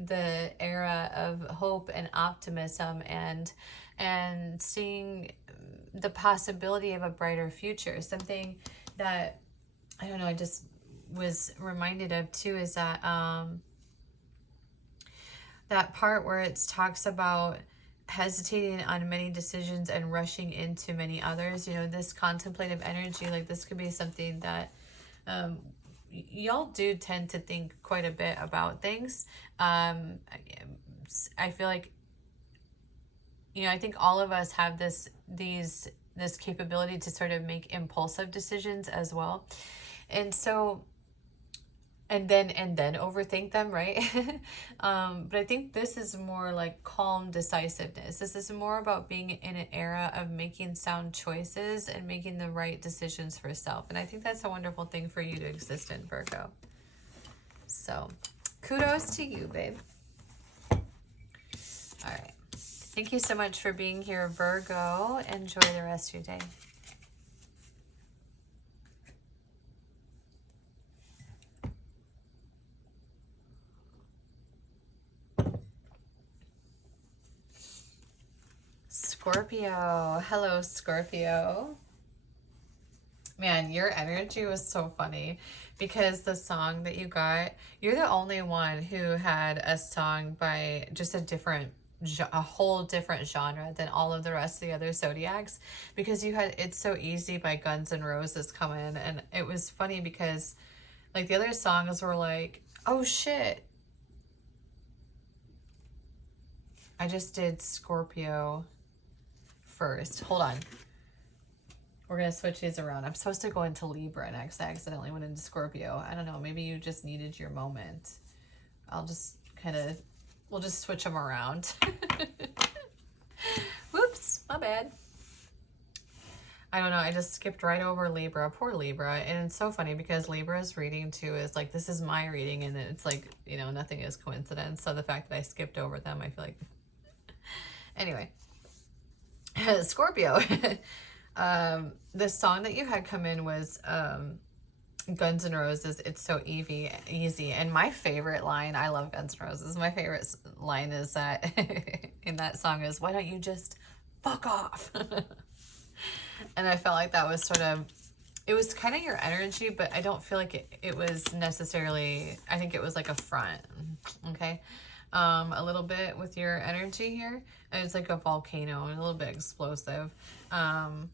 the era of hope and optimism, and seeing the possibility of a brighter future. Something that, I don't know, I just was reminded of too is that that part where it talks about hesitating on many decisions and rushing into many others. You know, this contemplative energy, like this could be something that y'all do tend to think quite a bit about things. I feel like, you know, I think all of us have this capability to sort of make impulsive decisions as well. And so, and then overthink them, right? But I think this is more like calm decisiveness. This is more about being in an era of making sound choices and making the right decisions for self. And I think that's a wonderful thing for you to exist in, Virgo. So kudos to you, babe. All right. Thank you so much for being here, Virgo. Enjoy the rest of your day. Scorpio. Hello, Scorpio. Man, your energy was so funny because the song that you got, you're the only one who had a song by just a whole different genre than all of the rest of the other Zodiacs, because you had It's So Easy by Guns N' Roses come in. And it was funny because like the other songs were like, oh shit, I just did Scorpio first. Hold on. We're going to switch these around. I'm supposed to go into Libra next. I accidentally went into Scorpio. I don't know. Maybe you just needed your moment. I'll just we'll just switch them around. Whoops, my bad. I don't know. I just skipped right over Libra. Poor Libra. And it's so funny because Libra's reading too is like, this is my reading. And it's like, you know, nothing is coincidence. So the fact that I skipped over them, I feel like... Anyway. Scorpio. The song that you had come in was Guns N' Roses, It's So Easy. And my favorite line, I love Guns N' Roses, my favorite line is that in that song is, why don't you just fuck off? And I felt like that was sort of, it was kind of your energy, but I don't feel like it was necessarily, I think it was like a front, okay? A little bit with your energy here. It's like a volcano, a little bit explosive. And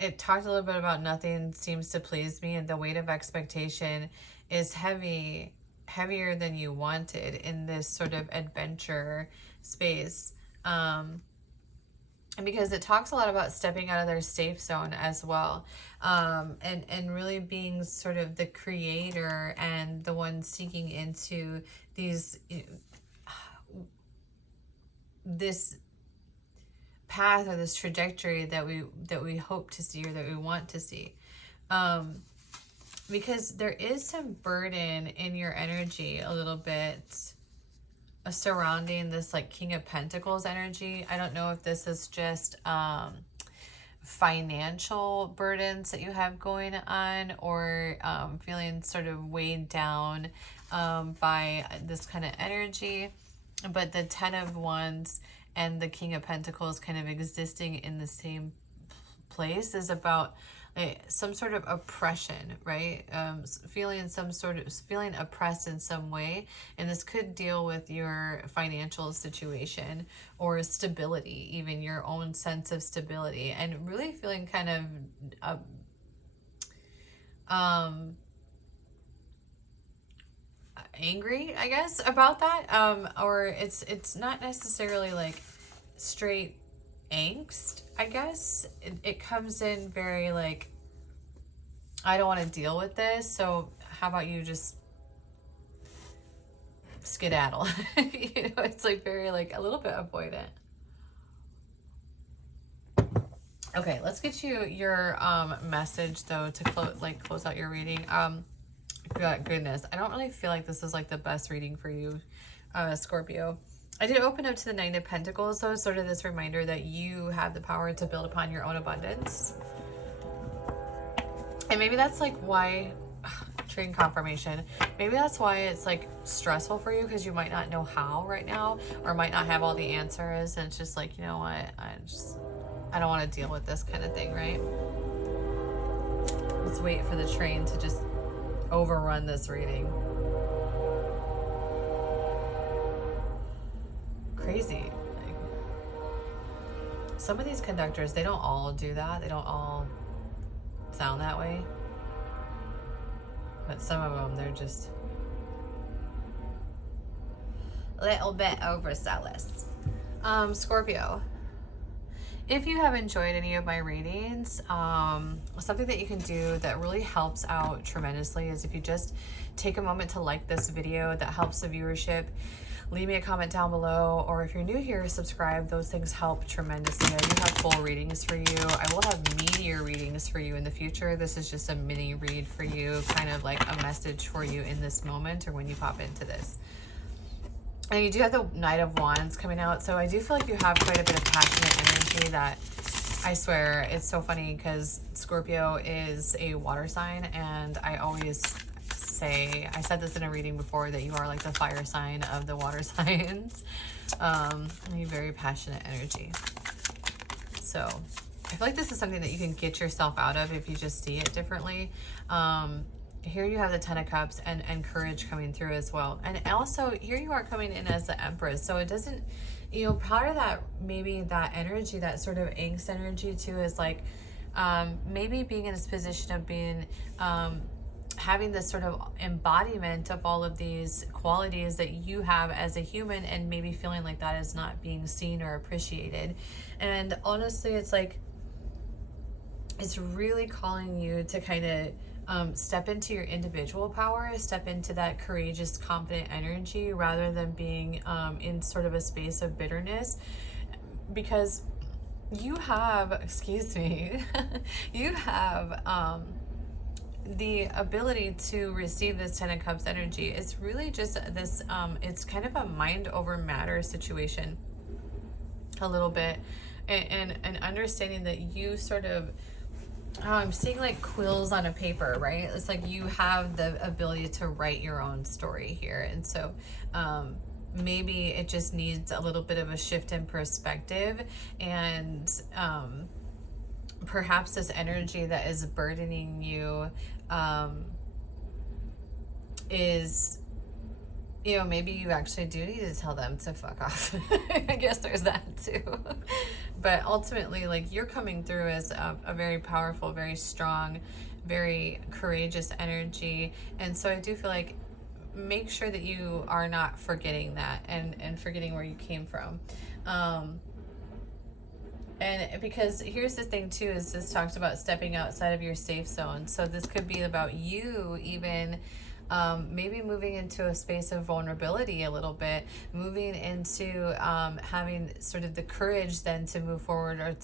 it talked a little bit about nothing seems to please me, and the weight of expectation is heavier than you wanted in this sort of adventure space. And because it talks a lot about stepping out of their safe zone as well. And really being sort of the creator and the one seeking into this path or this trajectory that we hope to see or that we want to see. Because there is some burden in your energy a little bit surrounding this like King of Pentacles energy. I don't know if this is just financial burdens that you have going on, or feeling sort of weighed down by this kind of energy. But the 10 of Wands and the King of Pentacles kind of existing in the same place is about some sort of oppression, right? Feeling oppressed in some way. And this could deal with your financial situation or stability, even your own sense of stability, and really feeling kind of angry, I guess, about that. Or it's not necessarily like straight angst, I guess. It comes in very like, I don't want to deal with this, so how about you just skedaddle? You know, it's like very like a little bit avoidant. Okay, let's get you your message though to close out your reading. Goodness, I don't really feel like this is like the best reading for you, Scorpio. I did open up to the Nine of Pentacles, so it's sort of this reminder that you have the power to build upon your own abundance. And maybe that's like why, trading confirmation, maybe that's why it's like stressful for you, because you might not know how right now, or might not have all the answers, and it's just like, you know what, I don't want to deal with this kind of thing, right? let's wait for the train to just overrun this reading. Crazy. Like, some of these conductors, they don't all do that. They don't all sound that way. But some of them, they're just a little bit overzealous. Scorpio. If you have enjoyed any of my readings, something that you can do that really helps out tremendously is if you just take a moment to like this video. That helps the viewership. Leave me a comment down below, or if you're new here, subscribe. Those things help tremendously. I do have full readings for you. I will have meteor readings for you in the future. This is just a mini read for you, kind of like a message for you in this moment or when you pop into this. And you do have the Knight of Wands coming out, so I do feel like you have quite a bit of passionate energy that, I swear, it's so funny because Scorpio is a water sign, and I always say, I said this in a reading before, that you are like the fire sign of the water signs. A very passionate energy. So I feel like this is something that you can get yourself out of if you just see it differently. Here you have the Ten of Cups and courage coming through as well. And also here you are coming in as the Empress. So it doesn't, you know, part of that, maybe that energy, that sort of angst energy too, is like maybe being in this position of being, having this sort of embodiment of all of these qualities that you have as a human, and maybe feeling like that is not being seen or appreciated. And honestly, it's like, it's really calling you to kind of step into your individual power, step into that courageous, confident energy, rather than being in sort of a space of bitterness, because you have, excuse me, you have the ability to receive this Ten of Cups energy. It's really just this, it's kind of a mind over matter situation a little bit, and understanding that you sort of, I'm seeing like quills on a paper, right? It's like you have the ability to write your own story here. And so maybe it just needs a little bit of a shift in perspective, and perhaps this energy that is burdening you is, you know, maybe you actually do need to tell them to fuck off. I guess there's that too. But ultimately, like, you're coming through as a very powerful, very strong, very courageous energy. And so I do feel like, make sure that you are not forgetting that, and forgetting where you came from. And because here's the thing too, is this talks about stepping outside of your safe zone. So this could be about you even maybe moving into a space of vulnerability a little bit, moving into having sort of the courage then to move forward, or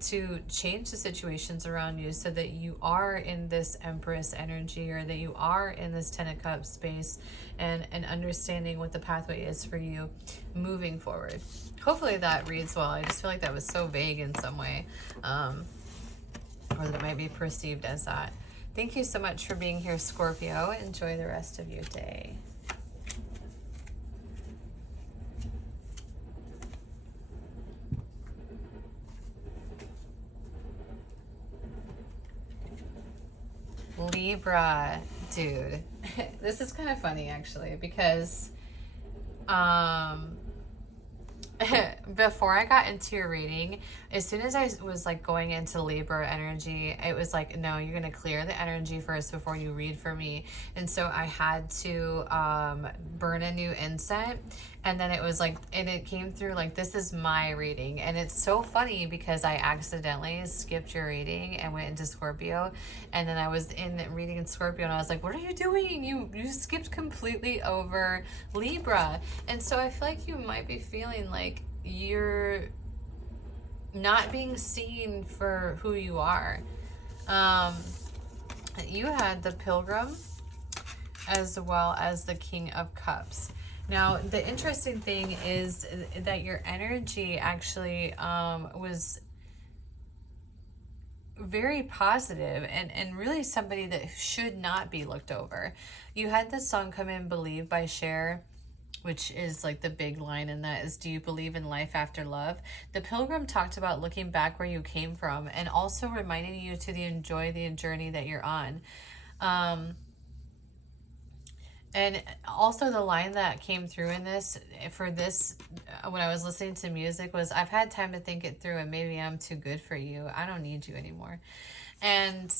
to change the situations around you, so that you are in this Empress energy, or that you are in this Ten of Cups space, and understanding what the pathway is for you moving forward. Hopefully that reads well. I just feel like that was so vague in some way, or that it might be perceived as that. Thank you so much for being here, Scorpio. Enjoy the rest of your day. Libra, dude. This is kind of funny actually, because before I got into your reading, as soon as I was like going into Libra energy, it was like, no, you're going to clear the energy first before you read for me. And so I had to burn a new incense, and then it was like, and it came through like, this is my reading. And it's so funny because I accidentally skipped your reading and went into Scorpio, and then I was in reading in Scorpio, and I was like, what are you doing? You skipped completely over Libra. And so I feel like you might be feeling like you're not being seen for who you are. You had the Pilgrim as well as the King of Cups. Now, the interesting thing is that your energy actually was very positive, and really somebody that should not be looked over. You had the song come in, Believe by Cher. which is like the big line in that is, do you believe in life after love? The Pilgrim talked about looking back where you came from and also reminding you to enjoy the journey that you're on. And also the line that came through in this, for this, when I was listening to music, was, I've had time to think it through and maybe I'm too good for you. I don't need you anymore. And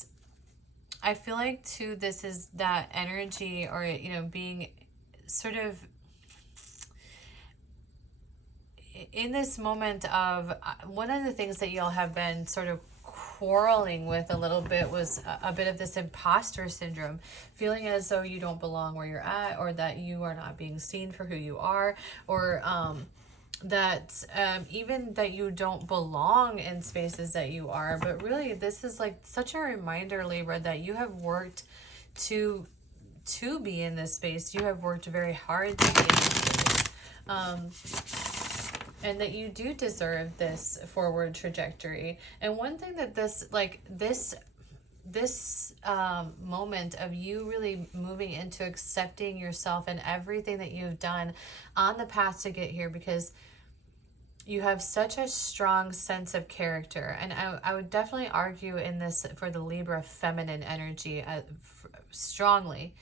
I feel like too, this is that energy, or, you know, being sort of in this moment of, one of the things that y'all have been sort of quarreling with a little bit was a bit of this imposter syndrome, feeling as though you don't belong where you're at, or that you are not being seen for who you are, or that even that you don't belong in spaces that you are. But really, this is like such a reminder, Libra, that you have worked to be in this space. You have worked very hard to be in this space. And that you do deserve this forward trajectory. And one thing that this moment of you really moving into accepting yourself and everything that you've done on the path to get here, because you have such a strong sense of character. And I would definitely argue in this for the Libra feminine energy strongly,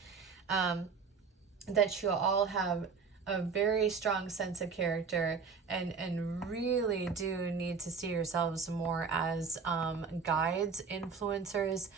that you all have a very strong sense of character, and really do need to see yourselves more as guides, influencers,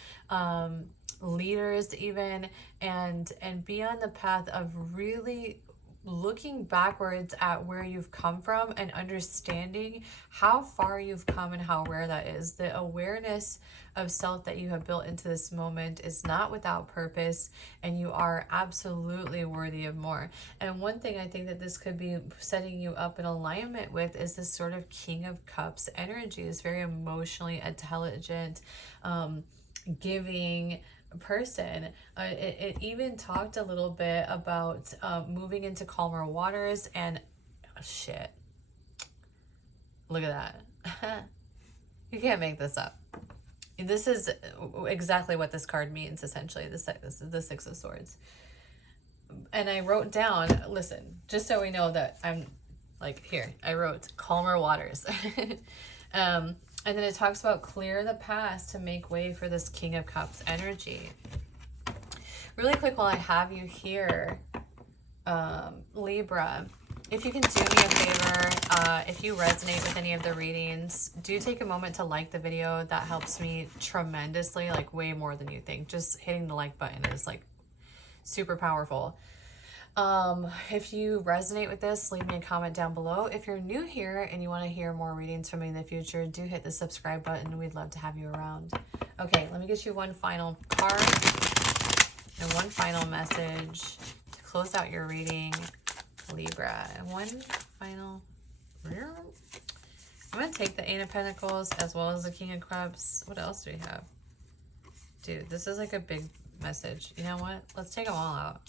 leaders even, and be on the path of really looking backwards at where you've come from and understanding how far you've come and how rare that is. The awareness of self that you have built into this moment is not without purpose, and you are absolutely worthy of more. And one thing I think that this could be setting you up in alignment with is this sort of King of Cups energy, is very emotionally intelligent, giving person. It even talked a little bit about moving into calmer waters, and shit, look at that. You can't make this up. This is exactly what this card means, essentially, the Six of Swords. And I wrote down, listen, just so we know that I'm like, here, I wrote calmer waters. And then it talks about clear the past to make way for this King of Cups energy. Really quick, while I have you here, Libra, if you can do me a favor, if you resonate with any of the readings, do take a moment to like the video. That helps me tremendously, like way more than you think. Just hitting the like button is like super powerful. If you resonate with this, leave me a comment down below. If you're new here and you want to hear more readings from me in the future, do hit the subscribe button. We'd love to have you around. Okay, let me get you one final card and one final message to close out your reading, Libra. And one final... I'm going to take the Eight of Pentacles as well as the King of Cups. What else do we have? Dude, this is like a big message. You know what? Let's take them all out.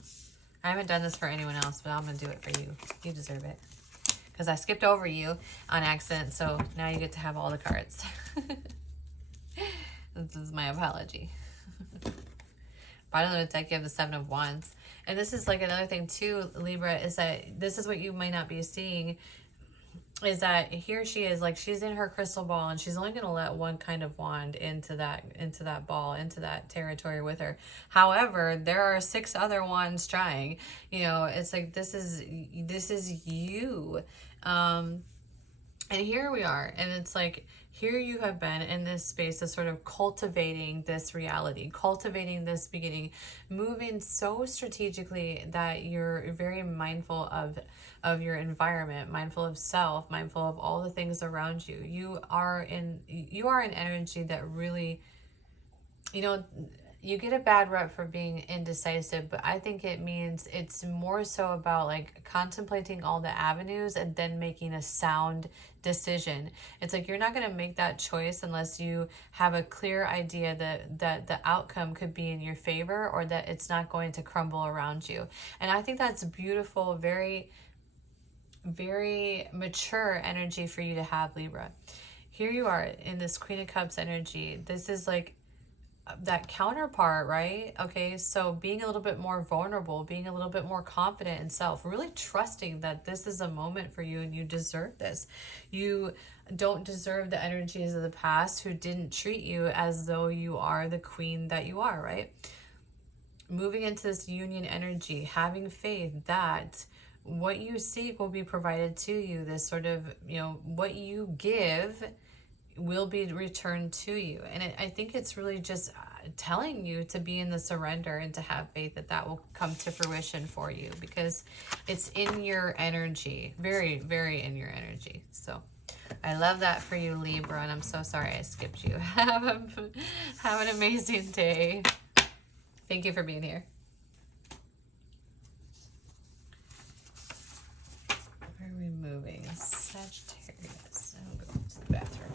I haven't done this for anyone else, but I'm going to do it for you. You deserve it. Because I skipped over you on accident, so now you get to have all the cards. This is my apology. Bottom of the deck, you have the Seven of Wands. And this is like another thing too, Libra, is that this is what you might not be seeing, is that here she is, like she's in her crystal ball, and she's only going to let one kind of wand into that ball, into that territory with her. However, there are 6 other wands trying. You know, it's like this is you. And here we are, and it's like, here you have been in this space of sort of cultivating this reality, cultivating this beginning, moving so strategically that you're very mindful of your environment, mindful of self, mindful of all the things around you. You are an energy that really, you know, you get a bad rep for being indecisive, but I think it means it's more so about like contemplating all the avenues and then making a sound decision. It's like you're not going to make that choice unless you have a clear idea that the outcome could be in your favor, or that it's not going to crumble around you. And I think that's beautiful, very, very mature energy for you to have, Libra. Here you are in this Queen of Cups energy. This is like that counterpart, right? Okay, so being a little bit more vulnerable, being a little bit more confident in self, really trusting that this is a moment for you and you deserve this. You don't deserve the energies of the past who didn't treat you as though you are the queen that you are, right? Moving into this union energy, having faith that what you seek will be provided to you. This sort of, what you give will be returned to you. And I think it's really just telling you to be in the surrender and to have faith that that will come to fruition for you, because it's in your energy, very, very in your energy. So I love that for you, Libra, and I'm so sorry I skipped you. Have an amazing day. Thank you for being here. Where are we moving? Sagittarius. I'll go to the bathroom.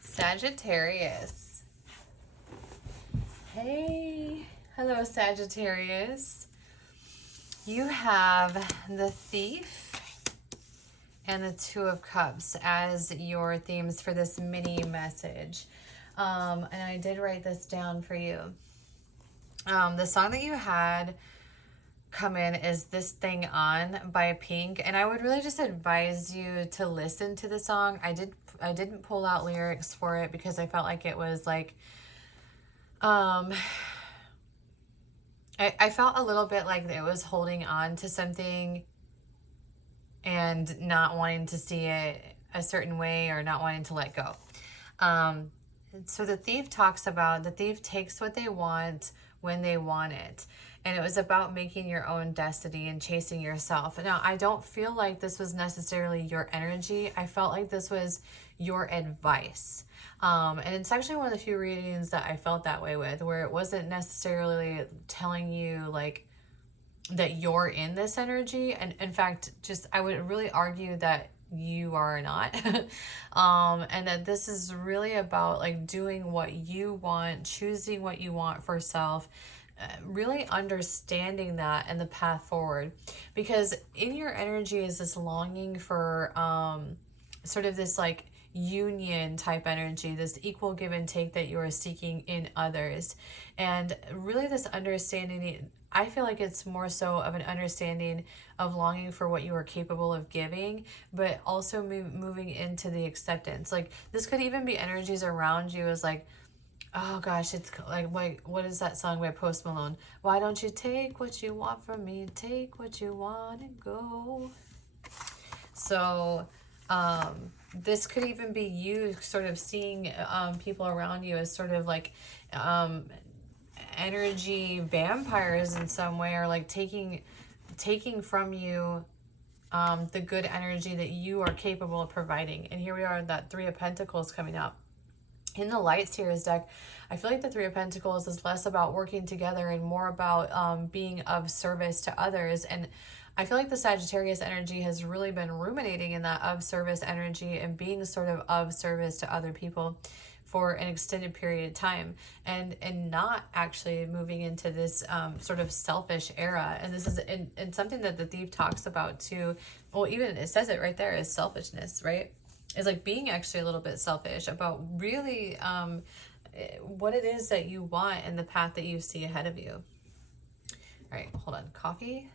Sagittarius. Hey, hello Sagittarius. You have the Thief and the Two of Cups as your themes for this mini message. And I did write this down for you. The song that you had come in is This Thing On by Pink, and I would really just advise you to listen to the song. I didn't pull out lyrics for it because I felt like it was like I felt a little bit like it was holding on to something and not wanting to see it a certain way or not wanting to let go. So the thief talks about the thief takes what they want when they want it. And it was about making your own destiny and chasing yourself. Now, I don't feel like this was necessarily your energy. I felt like this was your advice. And it's actually one of the few readings that I felt that way with, where it wasn't necessarily telling you like that you're in this energy. And in fact, I would really argue that you are not. And that this is really about like doing what you want, choosing what you want for self, really understanding that and the path forward. Because in your energy is this longing for sort of this like union type energy, this equal give and take that you are seeking in others. And really this understanding, I feel like it's more so of an understanding of longing for what you are capable of giving, but also moving into the acceptance. Like this could even be energies around you as like, oh gosh, it's like, what is that song by Post Malone? Why don't you take what you want from me, take what you want and go. So this could even be you sort of seeing people around you as sort of like energy vampires in some way, or like taking from you the good energy that you are capable of providing. And here we are, that Three of Pentacles coming up. In the Light Seers deck, I feel like the Three of Pentacles is less about working together and more about being of service to others. And I feel like the Sagittarius energy has really been ruminating in that of service energy and being sort of service to other people for an extended period of time, and not actually moving into this sort of selfish era. And this is and something that the thief talks about too. Well, even it says it right there, is selfishness, right? Is like being actually a little bit selfish about really what it is that you want and the path that you see ahead of you. All right, hold on. Coffee.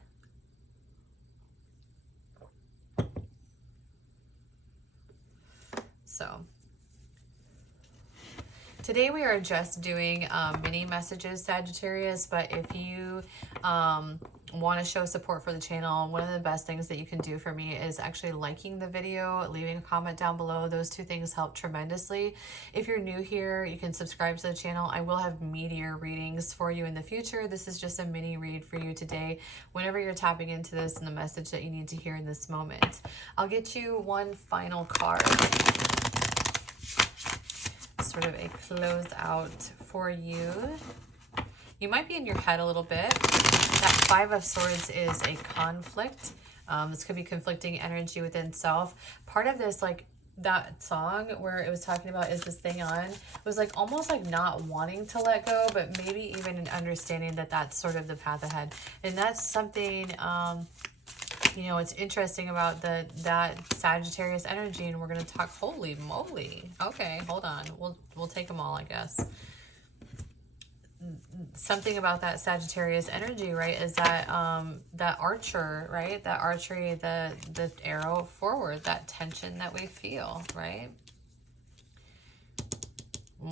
So today we are just doing mini messages, Sagittarius, but if you want to show support for the channel, one of the best things that you can do for me is actually liking the video, leaving a comment down below. Those two things help tremendously. If you're new here, you can subscribe to the channel. I will have meteor readings for you in the future. This is just a mini read for you today, whenever you're tapping into this and the message that you need to hear in this moment. I'll get you one final card, sort of a closeout for you. You might be in your head a little bit. That Five of Swords is a conflict. This could be conflicting energy within self. Part of this, like that song where it was talking about is this thing on, was like almost like not wanting to let go, but maybe even an understanding that that's sort of the path ahead. And that's something, you know, it's interesting about that Sagittarius energy, and we're going to talk, holy moly. Okay, hold on. We'll take them all, I guess. Something about that Sagittarius energy, right, is that that archer, right? That archery, the arrow forward, that tension that we feel, right?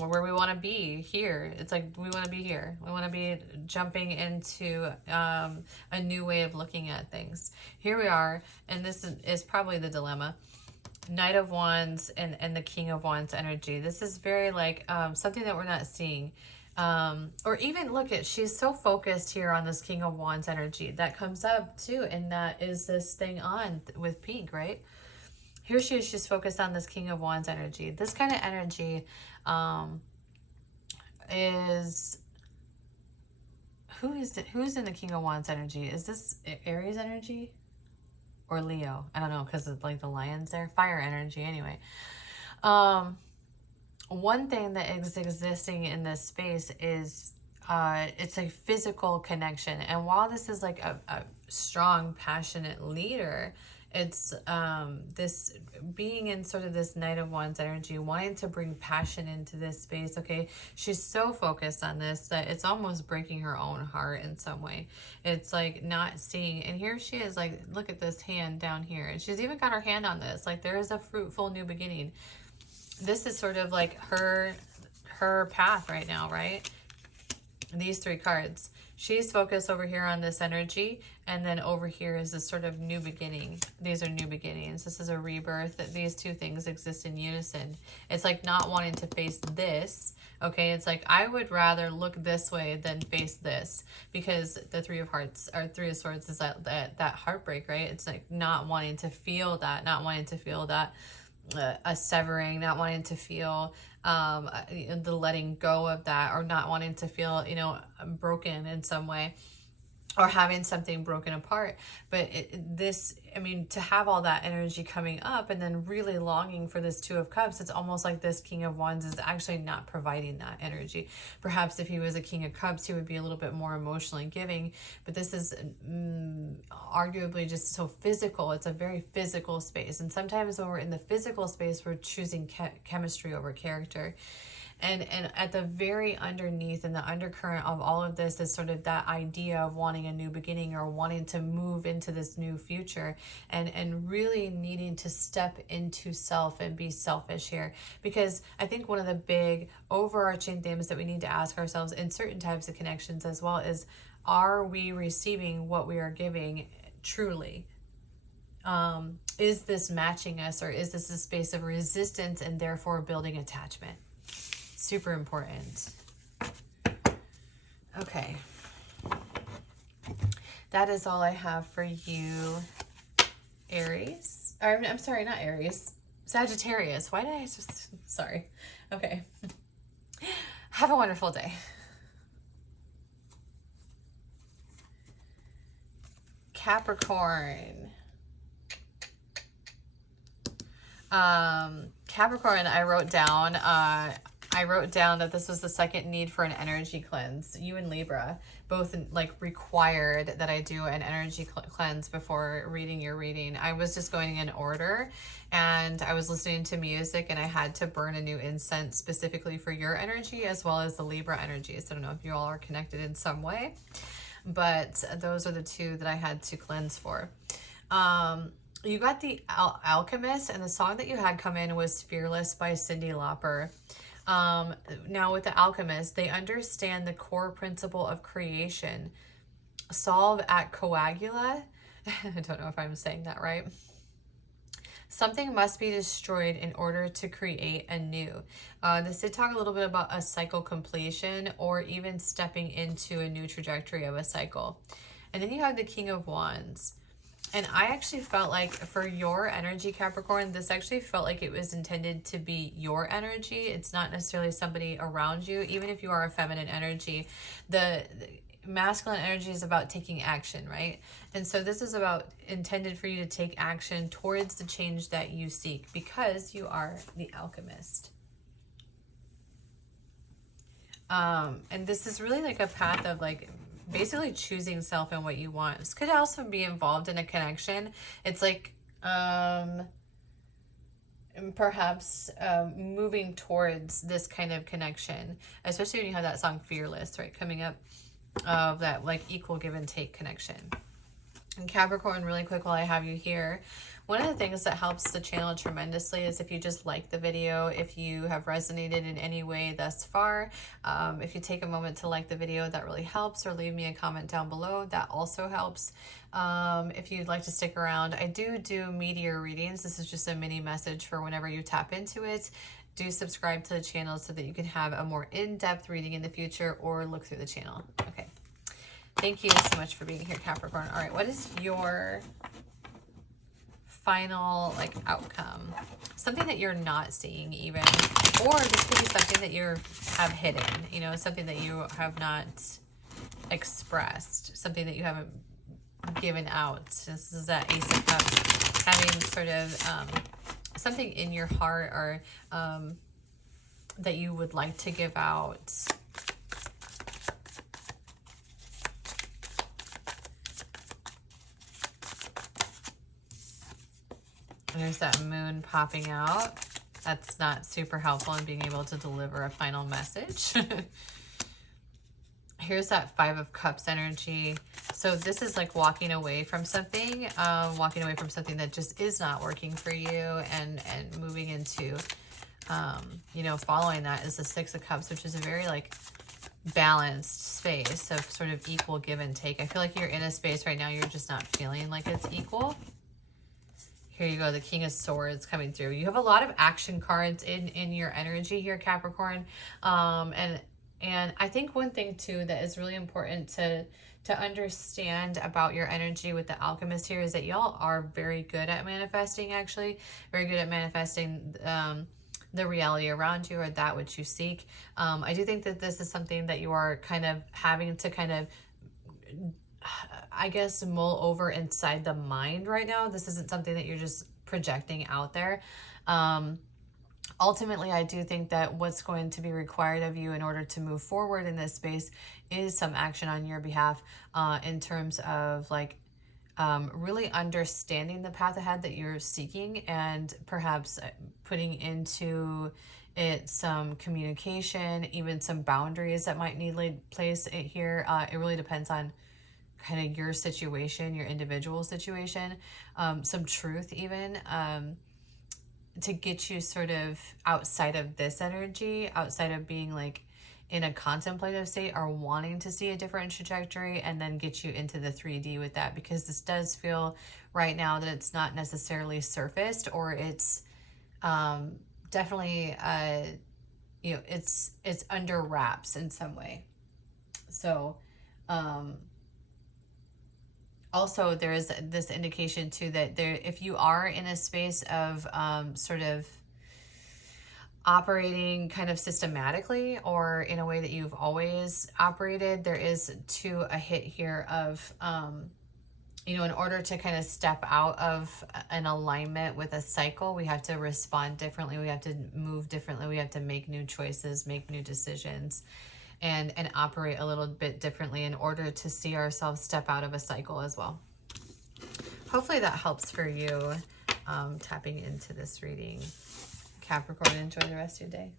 Where we want to be here. It's like we want to be here. We want to be jumping into a new way of looking at things. Here we are, and this is probably the dilemma. Knight of Wands and the King of Wands energy. This is very like something that we're not seeing. Or even look at, she's so focused here on this King of Wands energy. That comes up too, and that is this thing on with pink, right? Here she is, she's focused on this King of Wands energy. This kind of energy is, who's in the King of Wands energy? Is this Aries energy or Leo? I don't know, because of like the lions there. Fire energy anyway. One thing that is existing in this space is it's a physical connection. And while this is like a strong, passionate leader, it's this being in sort of this Knight of Wands energy, wanting to bring passion into this space. Okay, she's so focused on this that it's almost breaking her own heart in some way. It's like not seeing, and here she is, like, look at this hand down here, and she's even got her hand on this, like there is a fruitful new beginning. This is sort of like her path right now, right? These three cards. She's focused over here on this energy, and then over here is this sort of new beginning. These are new beginnings. This is a rebirth. These two things exist in unison. It's like not wanting to face this. Okay, it's like I would rather look this way than face this, because the Three of Hearts or Three of Swords is that heartbreak, right? It's like not wanting to feel that, not wanting to feel that. A severing, not wanting to feel the letting go of that, or not wanting to feel, you know, broken in some way, or having something broken apart. But this, I mean, to have all that energy coming up and then really longing for this Two of Cups, it's almost like this King of Wands is actually not providing that energy. Perhaps if he was a King of Cups, he would be a little bit more emotionally giving, but this is arguably just so physical. It's a very physical space. And sometimes when we're in the physical space, we're choosing chemistry over character. And at the very underneath and the undercurrent of all of this is sort of that idea of wanting a new beginning, or wanting to move into this new future, and really needing to step into self and be selfish here. Because I think one of the big overarching themes that we need to ask ourselves in certain types of connections as well is, are we receiving what we are giving truly? Is this matching us, or is this a space of resistance and therefore building attachment? Super important. Okay. That is all I have for you, Aries. I'm sorry, not Aries. Sagittarius. Why did I just... Sorry. Okay. Have a wonderful day. Capricorn. Capricorn, I wrote down that this was the second need for an energy cleanse. You and Libra both like required that I do an energy cleanse before reading your reading. I was just going in order, and I was listening to music, and I had to burn a new incense specifically for your energy as well as the Libra energies. I don't know if you all are connected in some way, but those are the two that I had to cleanse for. You got the Alchemist, and the song that you had come in was Fearless by Cyndi Lauper. Now with the Alchemist, they understand the core principle of creation. Solve at coagula. I don't know if I'm saying that right. Something must be destroyed in order to create anew. This did talk a little bit about a cycle completion or even stepping into a new trajectory of a cycle. And then you have the King of Wands. And I actually felt like for your energy, Capricorn, this actually felt like it was intended to be your energy. It's not necessarily somebody around you. Even if you are a feminine energy, the masculine energy is about taking action, right? And so this is about intended for you to take action towards the change that you seek because you are the alchemist. And this is really like a path of like basically choosing self and what you want. This could also be involved in a connection. It's like perhaps moving towards this kind of connection, especially when you have that song Fearless, right, coming up, of that like equal give and take connection. And Capricorn, really quick while I have you here, one of the things that helps the channel tremendously is if you just like the video, if you have resonated in any way thus far, if you take a moment to like the video, that really helps, or leave me a comment down below, that also helps. If you'd like to stick around, I do meteor readings. This is just a mini message for whenever you tap into it. Do subscribe to the channel so that you can have a more in-depth reading in the future or look through the channel. Okay. Thank you so much for being here, Capricorn. All right, what is your final like outcome? Something that you're not seeing even, or this could be something that you have hidden, you know, something that you have not expressed, something that you haven't given out. This is that Ace of Cups, having sort of something in your heart or that you would like to give out. There's that moon popping out. That's not super helpful in being able to deliver a final message. Here's that Five of Cups energy. So this is like walking away from something, that just is not working for you, and moving into, you know, following that is the Six of Cups, which is a very like balanced space of sort of equal give and take. I feel like you're in a space right now, you're just not feeling like it's equal. Here you go, the King of Swords coming through. You have a lot of action cards in your energy here, Capricorn. And I think one thing too that is really important to understand about your energy with the Alchemist here is that y'all are very good at manifesting, actually. Very good at manifesting the reality around you, or that which you seek. I do think that this is something that you are kind of having to kind of, I guess, mull over inside the mind right now. This isn't something that you're just projecting out there. Ultimately, I do think that what's going to be required of you in order to move forward in this space is some action on your behalf, in terms of like really understanding the path ahead that you're seeking, and perhaps putting into it some communication, even some boundaries that might need place here. It really depends on kind of your situation, your individual situation, some truth even, to get you sort of outside of this energy, outside of being like in a contemplative state or wanting to see a different trajectory, and then get you into the 3D with that, because this does feel right now that it's not necessarily surfaced, or it's definitely you know, it's under wraps in some way. So also there is this indication too that there, if you are in a space of sort of operating kind of systematically, or in a way that you've always operated, there is too a hit here of you know, in order to kind of step out of an alignment with a cycle, we have to respond differently, we have to move differently, we have to make new choices, make new decisions, and operate a little bit differently in order to see ourselves step out of a cycle as well. Hopefully that helps for you, tapping into this reading. Capricorn, enjoy the rest of your day.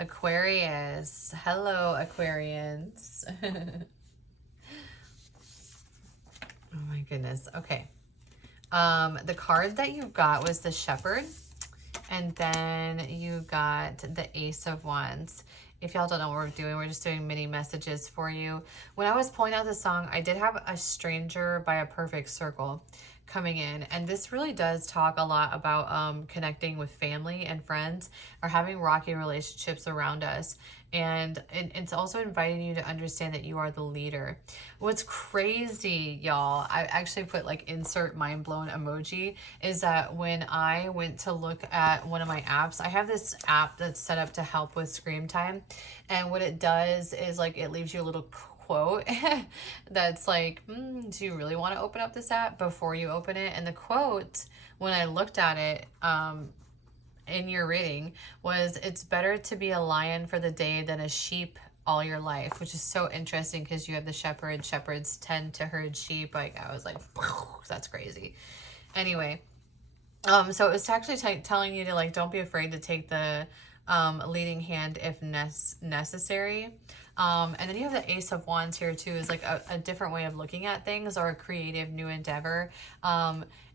Aquarius. Hello, Aquarians. Oh my goodness. Okay. The card that you got was the Shepherd. And then you got the Ace of Wands. If y'all don't know what we're doing, we're just doing mini messages for you. When I was pulling out the song, I did have a stranger by a perfect circle coming in. And this really does talk a lot about connecting with family and friends or having rocky relationships around us. And it's also inviting you to understand that you are the leader. What's crazy, y'all, I actually put like insert mind blown emoji, is that when I went to look at one of my apps, I have this app that's set up to help with screen time. And what it does is like it leaves you a little quote that's like, do you really want to open up this app before you open it? And the quote, when I looked at it, in your reading was, it's better to be a lion for the day than a sheep all your life, which is so interesting because you have the shepherd. Shepherds tend to herd sheep. Like, I was like, that's crazy. Anyway, so it was actually telling you to like, don't be afraid to take the leading hand if necessary. And then you have the Ace of Wands here too, is like a different way of looking at things or a creative new endeavor.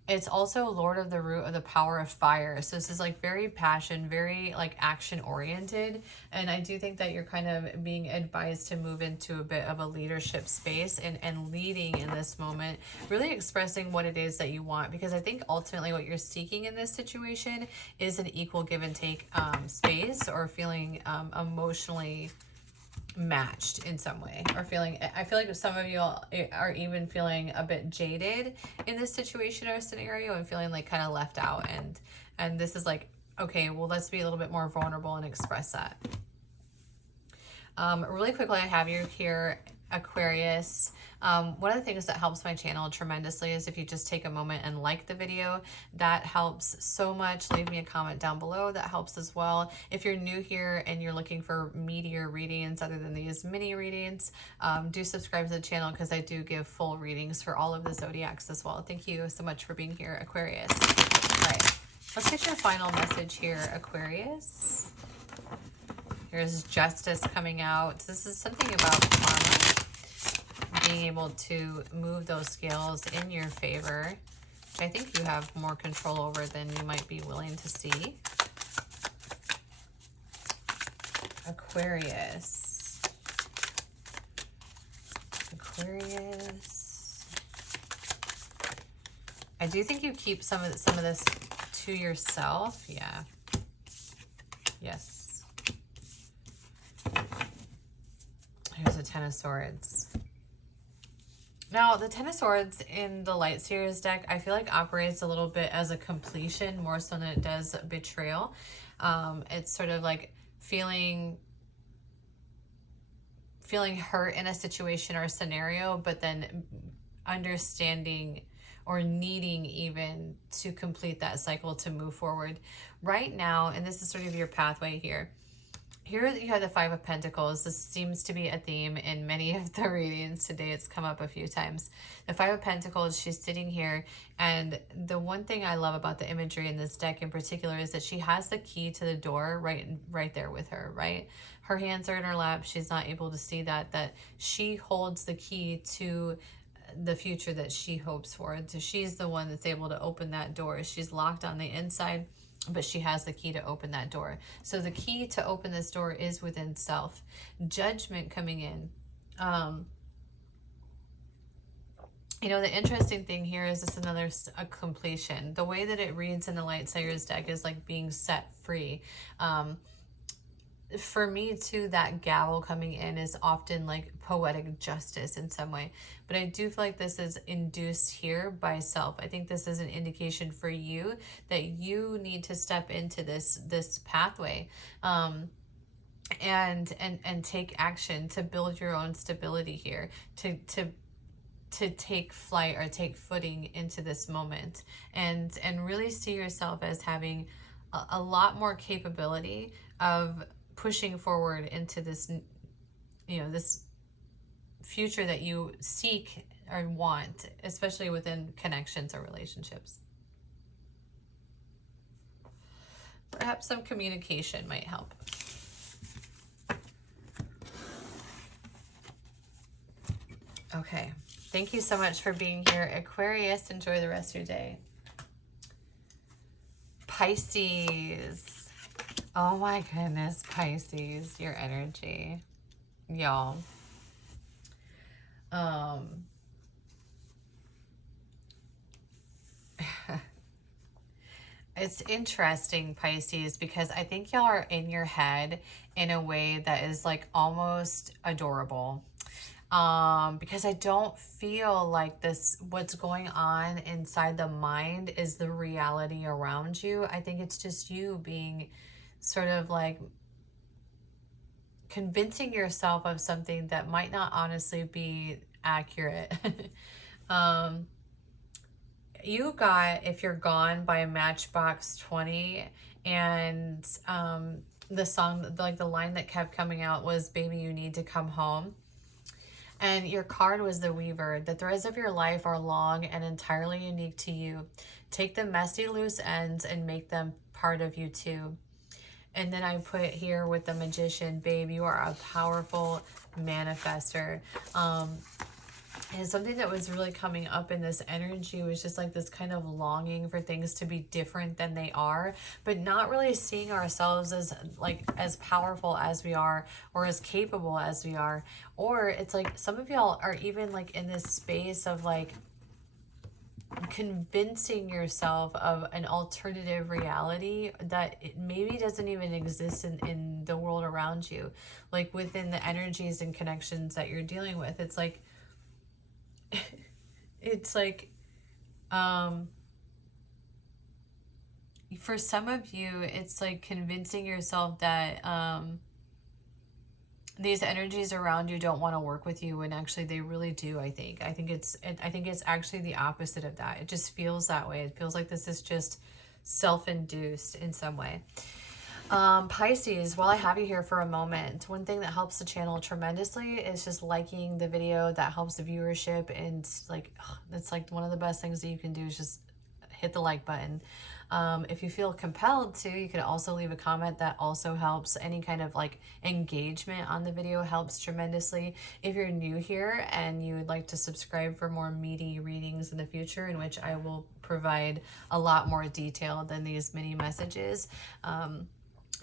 It's also Lord of the Root of the Power of Fire. So this is like very passion, very like action oriented. And I do think that you're kind of being advised to move into a bit of a leadership space and leading in this moment, really expressing what it is that you want. Because I think ultimately what you're seeking in this situation is an equal give and take space, or feeling emotionally matched in some way, or feeling, I feel like some of you are even feeling a bit jaded in this situation or scenario and feeling like kind of left out, and this is like, okay, well, let's be a little bit more vulnerable and express that. Really quickly, I have you here, Aquarius. One of the things that helps my channel tremendously is if you just take a moment and like the video. That helps so much. Leave me a comment down below. That helps as well. If you're new here and you're looking for meatier readings other than these mini readings, do subscribe to the channel because I do give full readings for all of the zodiacs as well. Thank you so much for being here, Aquarius. All right, let's get your final message here, Aquarius. Here's Justice coming out. This is something about karma, being able to move those scales in your favor. I think you have more control over than you might be willing to see. Aquarius. Aquarius. I do think you keep some of this to yourself. Yeah. Yes. Here's the Ten of Swords. Now, the Ten of Swords in the Light Series deck, I feel like operates a little bit as a completion more so than it does betrayal. It's sort of like feeling hurt in a situation or a scenario, but then understanding or needing even to complete that cycle to move forward. Right now, and this is sort of your pathway here. Here you have the Five of Pentacles. This seems to be a theme in many of the readings today. It's come up a few times. The Five of Pentacles, she's sitting here, and the one thing I love about the imagery in this deck in particular is that she has the key to the door right there with her, right? Her hands are in her lap. She's not able to see that she holds the key to the future that she hopes for. So she's the one that's able to open that door. She's locked on the inside, but she has the key to open that door. So the key to open this door is within self. Judgment coming in. You know, the interesting thing here is this another a completion. The way that it reads in the Light Seers deck is like being set free. For me too, that gavel coming in is often like poetic justice in some way, but I do feel like this is induced here by self. I think this is an indication for you that you need to step into this pathway and take action to build your own stability here, to take flight or take footing into this moment, and really see yourself as having a lot more capability of pushing forward into this, you know, this future that you seek or want, especially within connections or relationships. Perhaps some communication might help. Okay. Thank you so much for being here, Aquarius. Enjoy the rest of your day. Pisces. Oh my goodness, Pisces, your energy. Y'all. It's interesting, Pisces, because I think y'all are in your head in a way that is like almost adorable. Because I don't feel like this, what's going on inside the mind is the reality around you. I think it's just you being sort of like convincing yourself of something that might not honestly be accurate. You got If You're Gone by Matchbox 20, and the song, like the line that kept coming out was, baby, you need to come home. And your card was the Weaver. The threads of your life are long and entirely unique to you. Take the messy loose ends and make them part of you too. And then I put here with the Magician, babe, you are a powerful manifester. And something that was really coming up in this energy was just like this kind of longing for things to be different than they are, but not really seeing ourselves as like as powerful as we are or as capable as we are. Or it's like some of y'all are even like in this space of like convincing yourself of an alternative reality that it maybe doesn't even exist in the world around you, like within the energies and connections that you're dealing with. It's like it's like for some of you it's like convincing yourself that these energies around you don't want to work with you, when actually they really do. I think it's actually the opposite of that. It just feels that way. It feels like this is just self-induced in some way. Pisces, while I have you here for a moment, one thing that helps the channel tremendously is just liking the video. That helps the viewership, and like it's like one of the best things that you can do is just hit the like button. If you feel compelled to, you could also leave a comment. That also helps. Any kind of like engagement on the video helps tremendously. If you're new here and you would like to subscribe for more meaty readings in the future, in which I will provide a lot more detail than these mini messages,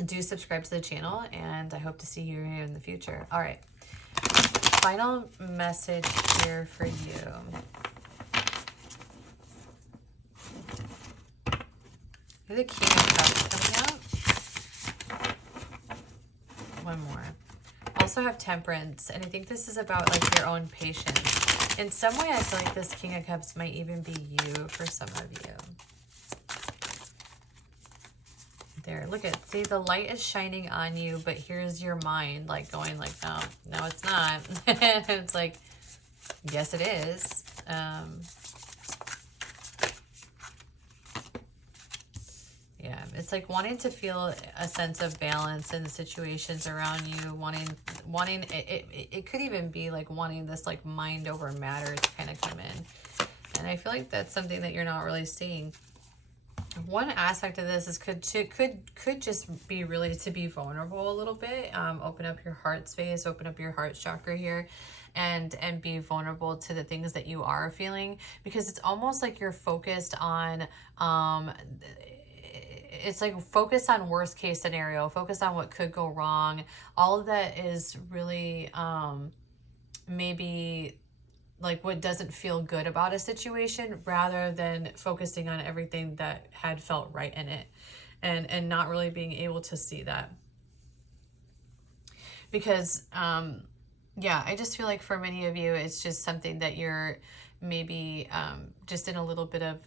do subscribe to the channel, and I hope to see you here in the future. All right, final message here for you. The King of Cups coming out. One more. Also have Temperance, and I think this is about like your own patience. In some way, I feel like this King of Cups might even be you for some of you. There, look at, see, the light is shining on you, but here's your mind like going like, no, it's not. It's like, yes, it is. Yeah, it's like wanting to feel a sense of balance in the situations around you, wanting it could even be like wanting this like mind over matter to kind of come in. And I feel like that's something that you're not really seeing. One aspect of this is could just be really to be vulnerable a little bit. Open up your heart space, open up your heart chakra here, and be vulnerable to the things that you are feeling, because it's almost like you're focused on it's like focus on worst case scenario, focus on what could go wrong. All of that is really maybe like what doesn't feel good about a situation, rather than focusing on everything that had felt right in it, and not really being able to see that. Because yeah, I just feel like for many of you it's just something that you're maybe just in a little bit of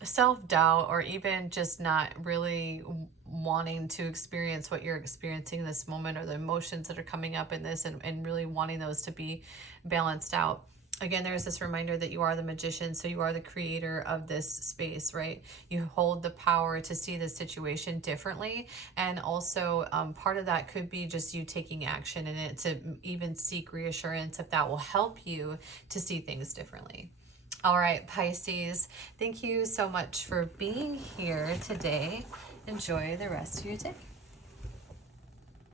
self-doubt, or even just not really wanting to experience what you're experiencing in this moment, or the emotions that are coming up in this, and really wanting those to be balanced out. Again, there's this reminder that you are the Magician, so you are the creator of this space, right? You hold the power to see the situation differently, and also part of that could be just you taking action in it to even seek reassurance if that will help you to see things differently. All right, Pisces, thank you so much for being here today. Enjoy the rest of your day.